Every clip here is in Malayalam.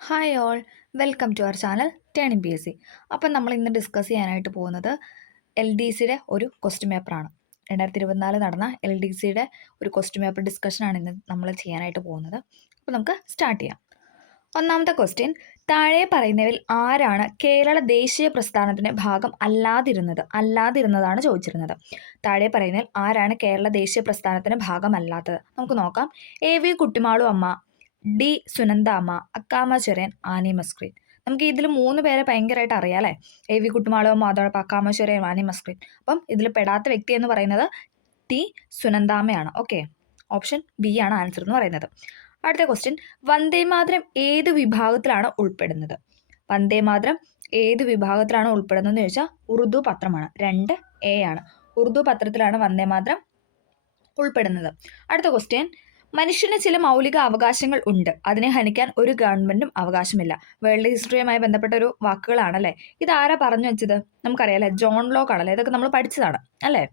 Hi all, welcome to our channel turning P S C. അപ്പം നമ്മൾ ഇന്ന് ഡിസ്കസ് ചെയ്യാനായിട്ട് പോകുന്നത് എൽ ഡി സിയുടെ ഒരു ക്വസ്റ്റ്യൻ പേപ്പറാണ്. 2024 നടന്ന എൽ ഡി സിയുടെ ഒരു ക്വസ്റ്റ്യൻ പേപ്പർ ഡിസ്കഷനാണ് ഇന്ന് നമ്മൾ ചെയ്യാനായിട്ട് പോകുന്നത്. അപ്പോൾ നമുക്ക് സ്റ്റാർട്ട് ചെയ്യാം. ഒന്നാമത്തെ ക്വസ്റ്റ്യൻ, താഴെ പറയുന്നവരിൽ ആരാണ് കേരള ദേശീയ പ്രസ്ഥാനത്തിൻ്റെ ഭാഗം അല്ലാതിരുന്നതാണ് ചോദിച്ചിരുന്നത്. താഴെ പറയുന്നതിൽ ആരാണ് കേരള ദേശീയ പ്രസ്ഥാനത്തിൻ്റെ ഭാഗമല്ലാത്തത്? നമുക്ക് നോക്കാം. എ വി കുട്ടിമാളു അമ്മ, ഡി സുനന്ദാമ്മ, അക്കാമ ചെറിയൻ, ആനി മസ്ക്രീൻ. നമുക്ക് ഇതിൽ 3 പേരെ ഭയങ്കരമായിട്ട് അറിയാം അല്ലേ? എ വി കുട്ടിമാളുവമ്മ, അതോടൊപ്പം അക്കാമ ചെറിയൻ, ആനി മസ്ക്രീൻ. അപ്പം ഇതിൽ പെടാത്ത വ്യക്തി എന്ന് പറയുന്നത് ടി സുനന്ദാമ്മയാണ്. ഓക്കെ, ഓപ്ഷൻ ബി ആണ് ആൻസർ എന്ന് പറയുന്നത്. അടുത്ത ക്വസ്റ്റ്യൻ, വന്ദേമാതരം ഏത് വിഭാഗത്തിലാണ് ഉൾപ്പെടുന്നത്? വന്ദേമാതരം ഏത് വിഭാഗത്തിലാണ് ഉൾപ്പെടുന്നതെന്ന് ചോദിച്ചാൽ ഉറുദു പത്രമാണ്. 2A ആണ്. ഉറുദു പത്രത്തിലാണ് വന്ദേമാതരം ഉൾപ്പെടുന്നത്. അടുത്ത ക്വസ്റ്റ്യൻ, മനുഷ്യന് ചില മൗലിക അവകാശങ്ങൾ ഉണ്ട്, അതിനെ ഹനിക്കാൻ ഒരു ഗവൺമെന്റും അവകാശമില്ല. വേൾഡ് ഹിസ്റ്ററിയുമായി ബന്ധപ്പെട്ട ഒരു വാക്കുകളാണല്ലേ. ഇതാരാ പറഞ്ഞു വെച്ചത്? നമുക്കറിയാം അല്ലേ, ജോൺ ലോക്ക് ആണല്ലേ. ഇതൊക്കെ നമ്മൾ പഠിച്ചതാണ് അല്ലേ.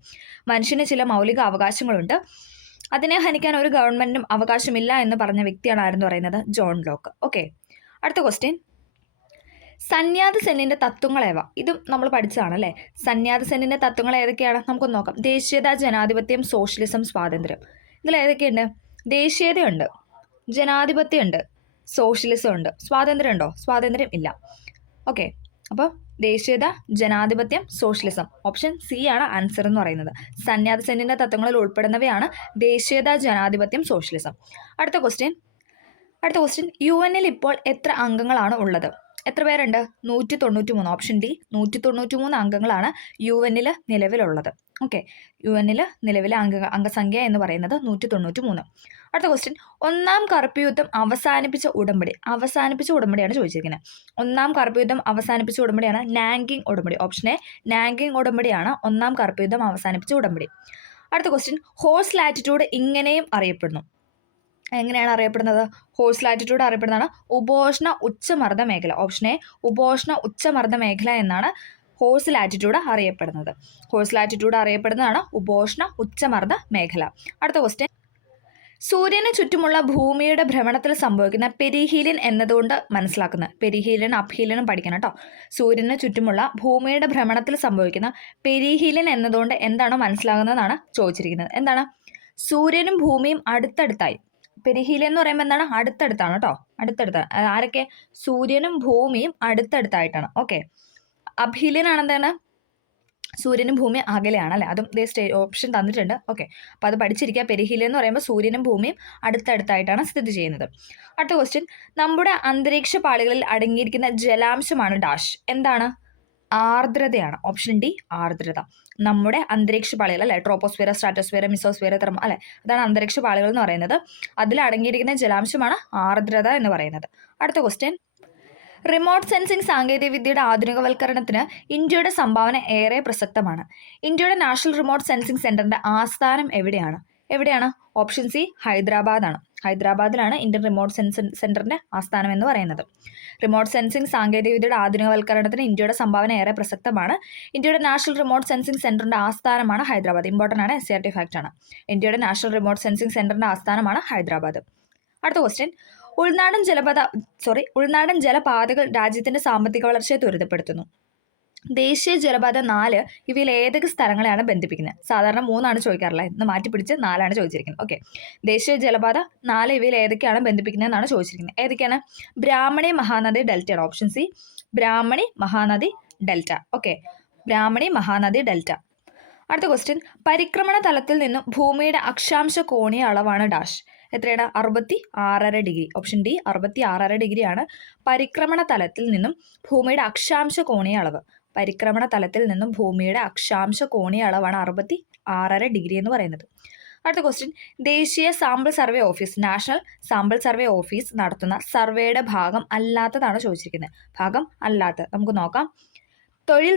മനുഷ്യന് ചില മൗലിക അവകാശങ്ങളുണ്ട്, അതിനെ ഹനിക്കാൻ ഒരു ഗവൺമെന്റിനും അവകാശമില്ല എന്ന് പറഞ്ഞ വ്യക്തിയാണ് ആരെന്ന് പറയുന്നത്? John Locke. ഓക്കെ, അടുത്ത ക്വസ്റ്റ്യൻ, സന്യാദ് സെന്നിന്റെ തത്വങ്ങൾ ഏവ? ഇതും നമ്മൾ പഠിച്ചതാണല്ലേ. സന്യാദ് സെന്നിന്റെ തത്വങ്ങൾ ഏതൊക്കെയാണ്? നമുക്കൊന്ന് നോക്കാം. ദേശീയത, ജനാധിപത്യം, സോഷ്യലിസം, സ്വാതന്ത്ര്യം. ഇതിൽ ഏതൊക്കെയുണ്ട്? ദേശീയതയുണ്ട്, ജനാധിപത്യമുണ്ട്, സോഷ്യലിസം ഉണ്ട്. സ്വാതന്ത്ര്യം ഉണ്ടോ? സ്വാതന്ത്ര്യം ഇല്ല. ഓക്കെ, അപ്പോൾ ദേശീയത, ജനാധിപത്യം, സോഷ്യലിസം. ഓപ്ഷൻ സി ആണ് ആൻസർ എന്ന് പറയുന്നത്. സന്യാദ് സെന്നിന്റെ തത്വങ്ങളിൽ ഉൾപ്പെടുന്നവയാണ് ദേശീയത, ജനാധിപത്യം, സോഷ്യലിസം. അടുത്ത ക്വസ്റ്റ്യൻ, യു എനിൽ ഇപ്പോൾ എത്ര അംഗങ്ങളാണ് ഉള്ളത്? എത്ര പേരുണ്ട്? 193. ഓപ്ഷൻ ഡി, 193 അംഗങ്ങളാണ് യു എനിൽ നിലവിലുള്ളത്. ഓക്കെ, യു എനിൽ നിലവിലെ അംഗസംഖ്യ എന്ന് പറയുന്നത് 193. അടുത്ത ക്വസ്റ്റ്യൻ, ഒന്നാം കറുപ്പ് യുദ്ധം അവസാനിപ്പിച്ച ഉടമ്പടിയാണ് ചോദിച്ചിരിക്കുന്നത്. ഒന്നാം കറുപ്പ് യുദ്ധം അവസാനിപ്പിച്ച ഉടമ്പടിയാണ് നാങ്കിങ് ഉടമ്പടി. ഓപ്ഷൻ എ, നാങ്കിങ് ഉടമ്പടിയാണ് ഒന്നാം കറുപ്പ് യുദ്ധം അവസാനിപ്പിച്ച ഉടമ്പടി. അടുത്ത ക്വസ്റ്റ്യൻ, ഹോഴ്സ് ലാറ്റിറ്റ്യൂഡ് ഇങ്ങനെയും അറിയപ്പെടുന്നു. എങ്ങനെയാണ് അറിയപ്പെടുന്നത്? ഹോഴ്സ് ലാറ്റിറ്റ്യൂഡ് അറിയപ്പെടുന്നതാണ് ഉപോഷ്ണ ഉച്ചമർദ്ദ മേഖല. ഓപ്ഷൻ എ, ഉപോഷ്ണ ഉച്ചമർദ്ദ മേഖല എന്നാണ് ഹോഴ്സ് ലാറ്റിറ്റ്യൂഡ് അറിയപ്പെടുന്നത്. ഹോഴ്സ് ലാറ്റിറ്റ്യൂഡ് അറിയപ്പെടുന്നതാണ് ഉപോഷ്ണ ഉച്ചമർദ്ദ മേഖല. അടുത്ത ക്വസ്റ്റ്യൻ, സൂര്യന് ചുറ്റുമുള്ള ഭൂമിയുടെ ഭ്രമണത്തിൽ സംഭവിക്കുന്ന പെരിഹീലിയൻ എന്നതുകൊണ്ട് മനസ്സിലാക്കുന്നത്. പെരിഹീലിയൻ അപ്ഹീലിയനും പഠിക്കണം കേട്ടോ. സൂര്യന് ചുറ്റുമുള്ള ഭൂമിയുടെ ഭ്രമണത്തിൽ സംഭവിക്കുന്ന പെരിഹീലിയൻ എന്നതുകൊണ്ട് എന്താണ് മനസ്സിലാകുന്നതെന്നാണ് ചോദിച്ചിരിക്കുന്നത്. എന്താണ്? സൂര്യനും ഭൂമിയും അടുത്തടുത്തായി. പെരിഹീലിയൻ എന്ന് പറയുമ്പോൾ എന്താണ്? അടുത്തടുത്താണ് കേട്ടോ. അടുത്തടുത്താണ്. ആരൊക്കെ? സൂര്യനും ഭൂമിയും അടുത്തടുത്തായിട്ടാണ്. Okay, aphelion ആണെന്താണ്? സൂര്യനും ഭൂമി അകലെയാണ് അല്ലേ. അതും ഓപ്ഷൻ തന്നിട്ടുണ്ട്. ഓക്കെ, അപ്പോൾ അത് പഠിച്ചിരിക്കുക. പെരിഹീലിയൻ എന്ന് പറയുമ്പോൾ സൂര്യനും ഭൂമിയും അടുത്തടുത്തായിട്ടാണ് സ്ഥിതി ചെയ്യുന്നത്. അടുത്ത ക്വസ്റ്റ്യൻ, നമ്മുടെ അന്തരീക്ഷ പാളികളിൽ അടങ്ങിയിരിക്കുന്ന ജലാംശമാണ് ഡാഷ്. എന്താണ്? ആർദ്രതയാണ്. ഓപ്ഷൻ ഡി, ആർദ്രത. നമ്മുടെ അന്തരീക്ഷ പാളികൾ അല്ലെ, ട്രോപ്പോസ്ഫിയർ, സ്ട്രാറ്റോസ്ഫിയർ, മിസോസ്ഫിയർ, തെർമോ അല്ലെ, അതാണ് അന്തരീക്ഷ പാളികൾ എന്ന് പറയുന്നത്. അതിൽ അടങ്ങിയിരിക്കുന്ന ജലാംശമാണ് ആർദ്രത എന്ന് പറയുന്നത്. അടുത്ത ക്വസ്റ്റ്യൻ, റിമോട്ട് സെൻസിംഗ് സാങ്കേതികവിദ്യയുടെ ആധുനികവൽക്കരണത്തിന് ഇന്ത്യയുടെ സംഭാവന ഏറെ പ്രസക്തമാണ്. ഇന്ത്യയുടെ നാഷണൽ റിമോട്ട് സെൻസിംഗ് സെന്ററിന്റെ ആസ്ഥാനം എവിടെയാണ്? ഓപ്ഷൻ സി, ഹൈദരാബാദാണ്. ഹൈദരാബാദിലാണ് ഇന്ത്യൻ റിമോട്ട് സെന്ററിന്റെ ആസ്ഥാനം എന്ന് പറയുന്നത്. റിമോട്ട് സെൻസിംഗ് സാങ്കേതികവിദ്യയുടെ ആധുനികവൽക്കരണത്തിന് ഇന്ത്യയുടെ സംഭാവന ഏറെ പ്രസക്തമാണ്. ഇന്ത്യയുടെ നാഷണൽ റിമോട്ട് സെൻസിംഗ് സെന്ററിന്റെ ആസ്ഥാനമാണ് ഹൈദരാബാദ്. ഇമ്പോർട്ടൻ്റ് ആണ്, SCRT ഫാക്ട് ആണ്. ഇന്ത്യയുടെ നാഷണൽ റിമോട്ട് സെൻസിംഗ് സെന്ററിന്റെ ആസ്ഥാനമാണ് ഹൈദരാബാദ്. അടുത്ത ക്വസ്റ്റ്യൻ, ഉൾനാടൻ ജലപാതകൾ രാജ്യത്തിന്റെ സാമ്പത്തിക വളർച്ചയെ ത്വരിതപ്പെടുത്തുന്നു. ദേശീയ ജലപാത 4 ഇവയിൽ ഏതൊക്കെ സ്ഥലങ്ങളെയാണ് ബന്ധിപ്പിക്കുന്നത്? സാധാരണ 3 ചോദിക്കാറുള്ളത്, ഇന്ന് മാറ്റിപ്പിടിച്ച് 4 ചോദിച്ചിരിക്കുന്നത്. ഓക്കെ, ദേശീയ ജലപാത 4 ഇവയിൽ ഏതൊക്കെയാണ് ബന്ധിപ്പിക്കുന്നത് എന്നാണ് ചോദിച്ചിരിക്കുന്നത്. ഏതൊക്കെയാണ്? ബ്രാഹ്മണി, മഹാനദി, ഡെൽറ്റയാണ്. Option C, Brahmani, Mahanadi, delta. Okay, Brahmani, Mahanadi, delta. അടുത്ത ക്വസ്റ്റ്യൻ, പരിക്രമണ തലത്തിൽ നിന്നും ഭൂമിയുടെ അക്ഷാംശ കോണീയ അളവാണ് ഡാഷ്. എത്രയാണ്? 66.5 ഡിഗ്രി. ഓപ്ഷൻ ഡി, 66.5 ഡിഗ്രിയാണ് പരിക്രമണ തലത്തിൽ നിന്നും ഭൂമിയുടെ അക്ഷാംശ കോണീയ അളവ്. പരിക്രമണ തലത്തിൽ നിന്നും ഭൂമിയുടെ അക്ഷാംശ കോണീയ അളവാണ് 66.5 ഡിഗ്രി എന്ന് പറയുന്നത്. അടുത്ത ക്വസ്റ്റ്യൻ, ദേശീയ sample survey office, national sample survey office നടത്തുന്ന സർവേയുടെ ഭാഗം അല്ലാത്തതാണ് ചോദിച്ചിരിക്കുന്നത്. ഭാഗം അല്ലാത്ത നമുക്ക് നോക്കാം.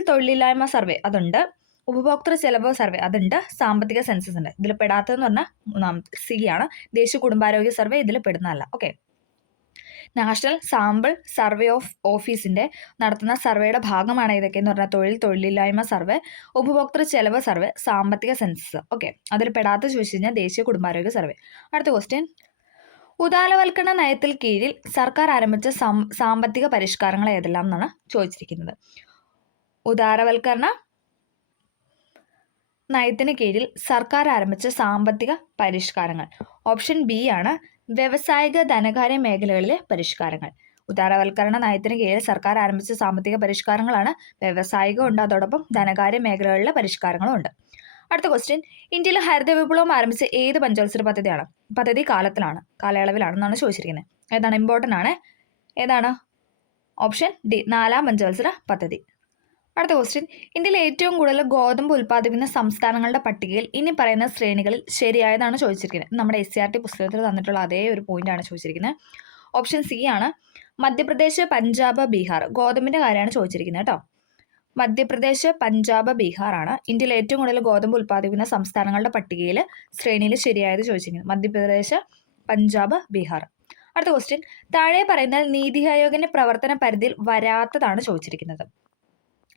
തൊഴിലില്ലായ്മ സർവേ അതുണ്ട്, ഉപഭോക്തൃ ചെലവ് സർവേ അതുണ്ട്, സാമ്പത്തിക സെൻസസ് ഉണ്ട്. ഇതിൽ പെടാത്തതെന്ന് പറഞ്ഞാൽ സി ആണ്, ദേശീയ കുടുംബാരോഗ്യ സർവേ ഇതിൽ പെടുന്നതല്ല. ഓക്കെ, നാഷണൽ സാമ്പിൾ സർവേ ഓഫീസിന്റെ നടത്തുന്ന സർവേയുടെ ഭാഗമാണ് ഇതൊക്കെയെന്ന് പറഞ്ഞാൽ തൊഴിലില്ലായ്മ സർവേ, ഉപഭോക്തൃ ചെലവ് സർവേ, സാമ്പത്തിക സെൻസസ്. ഓക്കെ, അതിൽ പെടാത്ത ചോദിച്ചു കഴിഞ്ഞാൽ ദേശീയ കുടുംബാരോഗ്യ സർവേ. അടുത്ത ക്വസ്റ്റ്യൻ, ഉദാരവൽക്കരണ നയത്തിൽ കീഴിൽ സർക്കാർ ആരംഭിച്ച സാമ്പത്തിക പരിഷ്കാരങ്ങൾ ഏതെല്ലാം എന്നാണ് ചോദിച്ചിരിക്കുന്നത്. ഉദാരവൽക്കരണ നയത്തിന് കീഴിൽ സർക്കാർ ആരംഭിച്ച സാമ്പത്തിക പരിഷ്കാരങ്ങൾ. ഓപ്ഷൻ ബി ആണ് വ്യവസായിക ധനകാര്യ മേഖലകളിലെ പരിഷ്കാരങ്ങൾ. ഉദാരവൽക്കരണ നയത്തിന് കീഴിൽ സർക്കാർ ആരംഭിച്ച സാമ്പത്തിക പരിഷ്കാരങ്ങളാണ്. വ്യവസായികം ഉണ്ട്, അതോടൊപ്പം ധനകാര്യ മേഖലകളിലെ പരിഷ്കാരങ്ങളും ഉണ്ട്. അടുത്ത ക്വസ്റ്റ്യൻ, ഇന്ത്യയിൽ ഹരിത വിപ്ലവം ആരംഭിച്ച ഏത് പഞ്ചവത്സര പദ്ധതിയാണ്? പദ്ധതി കാലയളവിലാണെന്നാണ് ചോദിച്ചിരിക്കുന്നത്. ഏതാണ്? ഇമ്പോർട്ടൻ്റ് ആണ്. ഏതാണ്? ഓപ്ഷൻ ഡി, 4ാം പഞ്ചവത്സര പദ്ധതി. അടുത്ത ക്വസ്റ്റ്യൻ, ഇന്ത്യയിൽ ഏറ്റവും കൂടുതൽ ഗോതമ്പ് ഉൽപ്പാദിപ്പിക്കുന്ന സംസ്ഥാനങ്ങളുടെ പട്ടികയിൽ ഇനി പറയുന്ന ശ്രേണികളിൽ ശരിയായതാണ് ചോദിച്ചിരിക്കുന്നത്. നമ്മുടെ SCERT പുസ്തകത്തിൽ തന്നിട്ടുള്ള അതേ ഒരു പോയിന്റാണ് ചോദിച്ചിരിക്കുന്നത്. ഓപ്ഷൻ സി ആണ് മധ്യപ്രദേശ്, പഞ്ചാബ്, ബീഹാർ. ഗോതമ്പിന്റെ കാര്യമാണ് ചോദിച്ചിരിക്കുന്നത് കേട്ടോ. മധ്യപ്രദേശ്, പഞ്ചാബ്, ബീഹാർ ആണ് ഇന്ത്യയിൽ ഏറ്റവും കൂടുതൽ ഗോതമ്പ് ഉൽപ്പാദിപ്പിക്കുന്ന സംസ്ഥാനങ്ങളുടെ പട്ടികയിൽ ശ്രേണിയിൽ ശരിയായത് ചോദിച്ചിരിക്കുന്നത്. മധ്യപ്രദേശ്, പഞ്ചാബ്, ബീഹാർ. അടുത്ത ക്വസ്റ്റ്യൻ, താഴെ പറയുന്ന നീതി ആയോഗിന്റെ പ്രവർത്തന പരിധിയിൽ വരാത്തതാണ് ചോദിച്ചിരിക്കുന്നത്.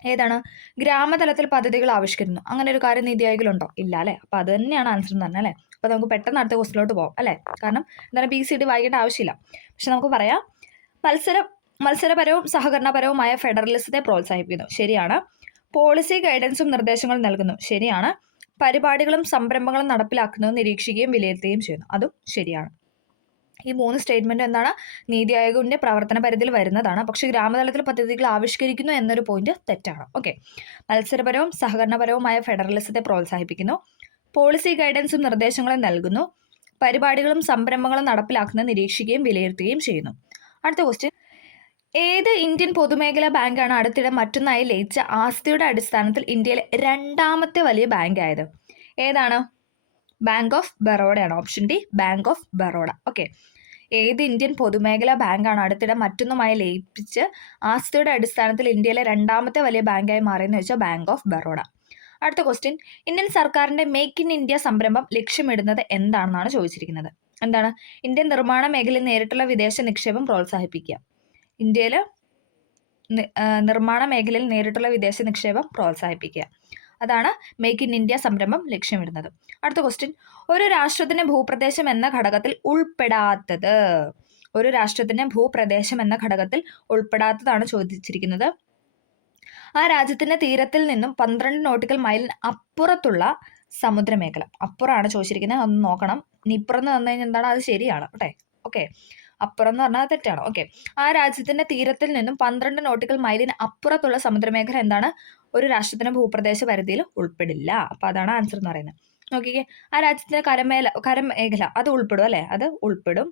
ഏതാണ്? ഗ്രാമതലത്തിൽ പദ്ധതികൾ ആവിഷ്കരിക്കുന്നു. അങ്ങനെ ഒരു കാര്യം നീതി ആയോഗിലുണ്ടോ? ഇല്ല അല്ലേ. അപ്പോൾ അത് തന്നെയാണ് ആൻസർ എന്ന് പറഞ്ഞാൽ അല്ലേ. അപ്പോൾ നമുക്ക് പെട്ടെന്ന് അടുത്ത ക്വസ്റ്റിലോട്ട് പോകാം അല്ലേ. കാരണം എന്താണ് BCD വായിക്കേണ്ട ആവശ്യമില്ല. പക്ഷെ നമുക്ക് പറയാം, മത്സരപരവും സഹകരണപരവുമായ ഫെഡറലിസത്തെ പ്രോത്സാഹിപ്പിക്കുന്നു. ശരിയാണ്. പോളിസി ഗൈഡൻസും നിർദ്ദേശങ്ങളും നൽകുന്നു. ശരിയാണ്. പരിപാടികളും സംരംഭങ്ങളും നടപ്പിലാക്കുന്നത് നിരീക്ഷിക്കുകയും വിലയിരുത്തുകയും ചെയ്യുന്നു. അതും ശരിയാണ്. ഈ 3 സ്റ്റേറ്റ്മെന്റ് എന്താണ്? നീതി ആയോഗിന്റെ പ്രവർത്തന പരിധിയിൽ വരുന്നതാണ്. പക്ഷെ ഗ്രാമതലത്തിൽ പദ്ധതികൾ ആവിഷ്കരിക്കുന്നു എന്നൊരു പോയിന്റ് തെറ്റാണ്. ഓക്കെ. മത്സരപരവും സഹകരണപരവുമായ ഫെഡറലിസത്തെ പ്രോത്സാഹിപ്പിക്കുന്നു. പോളിസി ഗൈഡൻസും നിർദ്ദേശങ്ങളും നൽകുന്നു. പരിപാടികളും സംരംഭങ്ങളും നടപ്പിലാക്കുന്നത് നിരീക്ഷിക്കുകയും വിലയിരുത്തുകയും ചെയ്യുന്നു. അടുത്ത ക്വസ്റ്റ്യൻ, ഏത് ഇന്ത്യൻ പൊതുമേഖലാ ബാങ്കാണ് അടുത്തിടെ മറ്റൊന്നായി ലയിച്ച ആസ്തിയുടെ അടിസ്ഥാനത്തിൽ ഇന്ത്യയിലെ 2ാമത്തെ വലിയ ബാങ്ക് ആയത്? ഏതാണ്? ബാങ്ക് ഓഫ് ബറോഡയാണ്. Option D, bank of Baroda. Okay. ഏത് ഇന്ത്യൻ പൊതുമേഖലാ ബാങ്കാണ് അടുത്തിടെ മറ്റൊന്നുമായി ലയിപ്പിച്ച് ആസ്തിയുടെ അടിസ്ഥാനത്തിൽ ഇന്ത്യയിലെ 2ാമത്തെ വലിയ ബാങ്കായി മാറിയെന്ന് വെച്ചാൽ ബാങ്ക് ഓഫ് ബറോഡ. അടുത്ത ക്വസ്റ്റ്യൻ, ഇന്ത്യൻ സർക്കാരിന്റെ മേക്ക് ഇൻ ഇന്ത്യ സംരംഭം ലക്ഷ്യമിടുന്നത് എന്താണെന്നാണ് ചോദിച്ചിരിക്കുന്നത്. എന്താണ്? ഇന്ത്യൻ നിർമ്മാണ മേഖലയിൽ നേരിട്ടുള്ള വിദേശ നിക്ഷേപം പ്രോത്സാഹിപ്പിക്കുക. ഇന്ത്യയിൽ നിർമ്മാണ മേഖലയിൽ നേരിട്ടുള്ള വിദേശ നിക്ഷേപം പ്രോത്സാഹിപ്പിക്കുക. അതാണ് മേക്ക് ഇൻ ഇന്ത്യ സംരംഭം ലക്ഷ്യമിടുന്നത്. അടുത്ത ക്വസ്റ്റ്യൻ, ഒരു രാഷ്ട്രത്തിന്റെ ഭൂപ്രദേശം എന്ന ഘടകത്തിൽ ഉൾപ്പെടാത്തത്. ഒരു രാഷ്ട്രത്തിന്റെ ഭൂപ്രദേശം എന്ന ഘടകത്തിൽ ഉൾപ്പെടാത്തതാണ് ചോദിച്ചിരിക്കുന്നത്. ആ രാജ്യത്തിന്റെ തീരത്തിൽ നിന്നും 12 നോട്ടിക്കൽ മൈലിന് അപ്പുറത്തുള്ള സമുദ്രമേഖല. അപ്പുറമാണ് ചോദിച്ചിരിക്കുന്നത്. ഒന്ന് നോക്കണം. ഇനി ഇപ്പുറം എന്ന് പറഞ്ഞു കഴിഞ്ഞാൽ എന്താണ്? അത് ശരിയാണ് കേട്ടെ. ഓക്കെ. അപ്പുറം എന്ന് പറഞ്ഞാൽ തെറ്റാണ്. ഓക്കെ. ആ രാജ്യത്തിന്റെ തീരത്തിൽ നിന്നും 12 നോട്ടിക്കൽ മൈലിന് അപ്പുറത്തുള്ള സമുദ്രമേഖല എന്താണ്? ഒരു രാഷ്ട്രത്തിന്റെ ഭൂപ്രദേശ പരിധിയിൽ ഉൾപ്പെടില്ല. അപ്പൊ അതാണ് ആൻസർ എന്ന് പറയുന്നത്. നോക്കിക്കേ, ആ രാജ്യത്തിന്റെ കരമേഖല അത് ഉൾപ്പെടും അല്ലെ. അത് ഉൾപ്പെടും.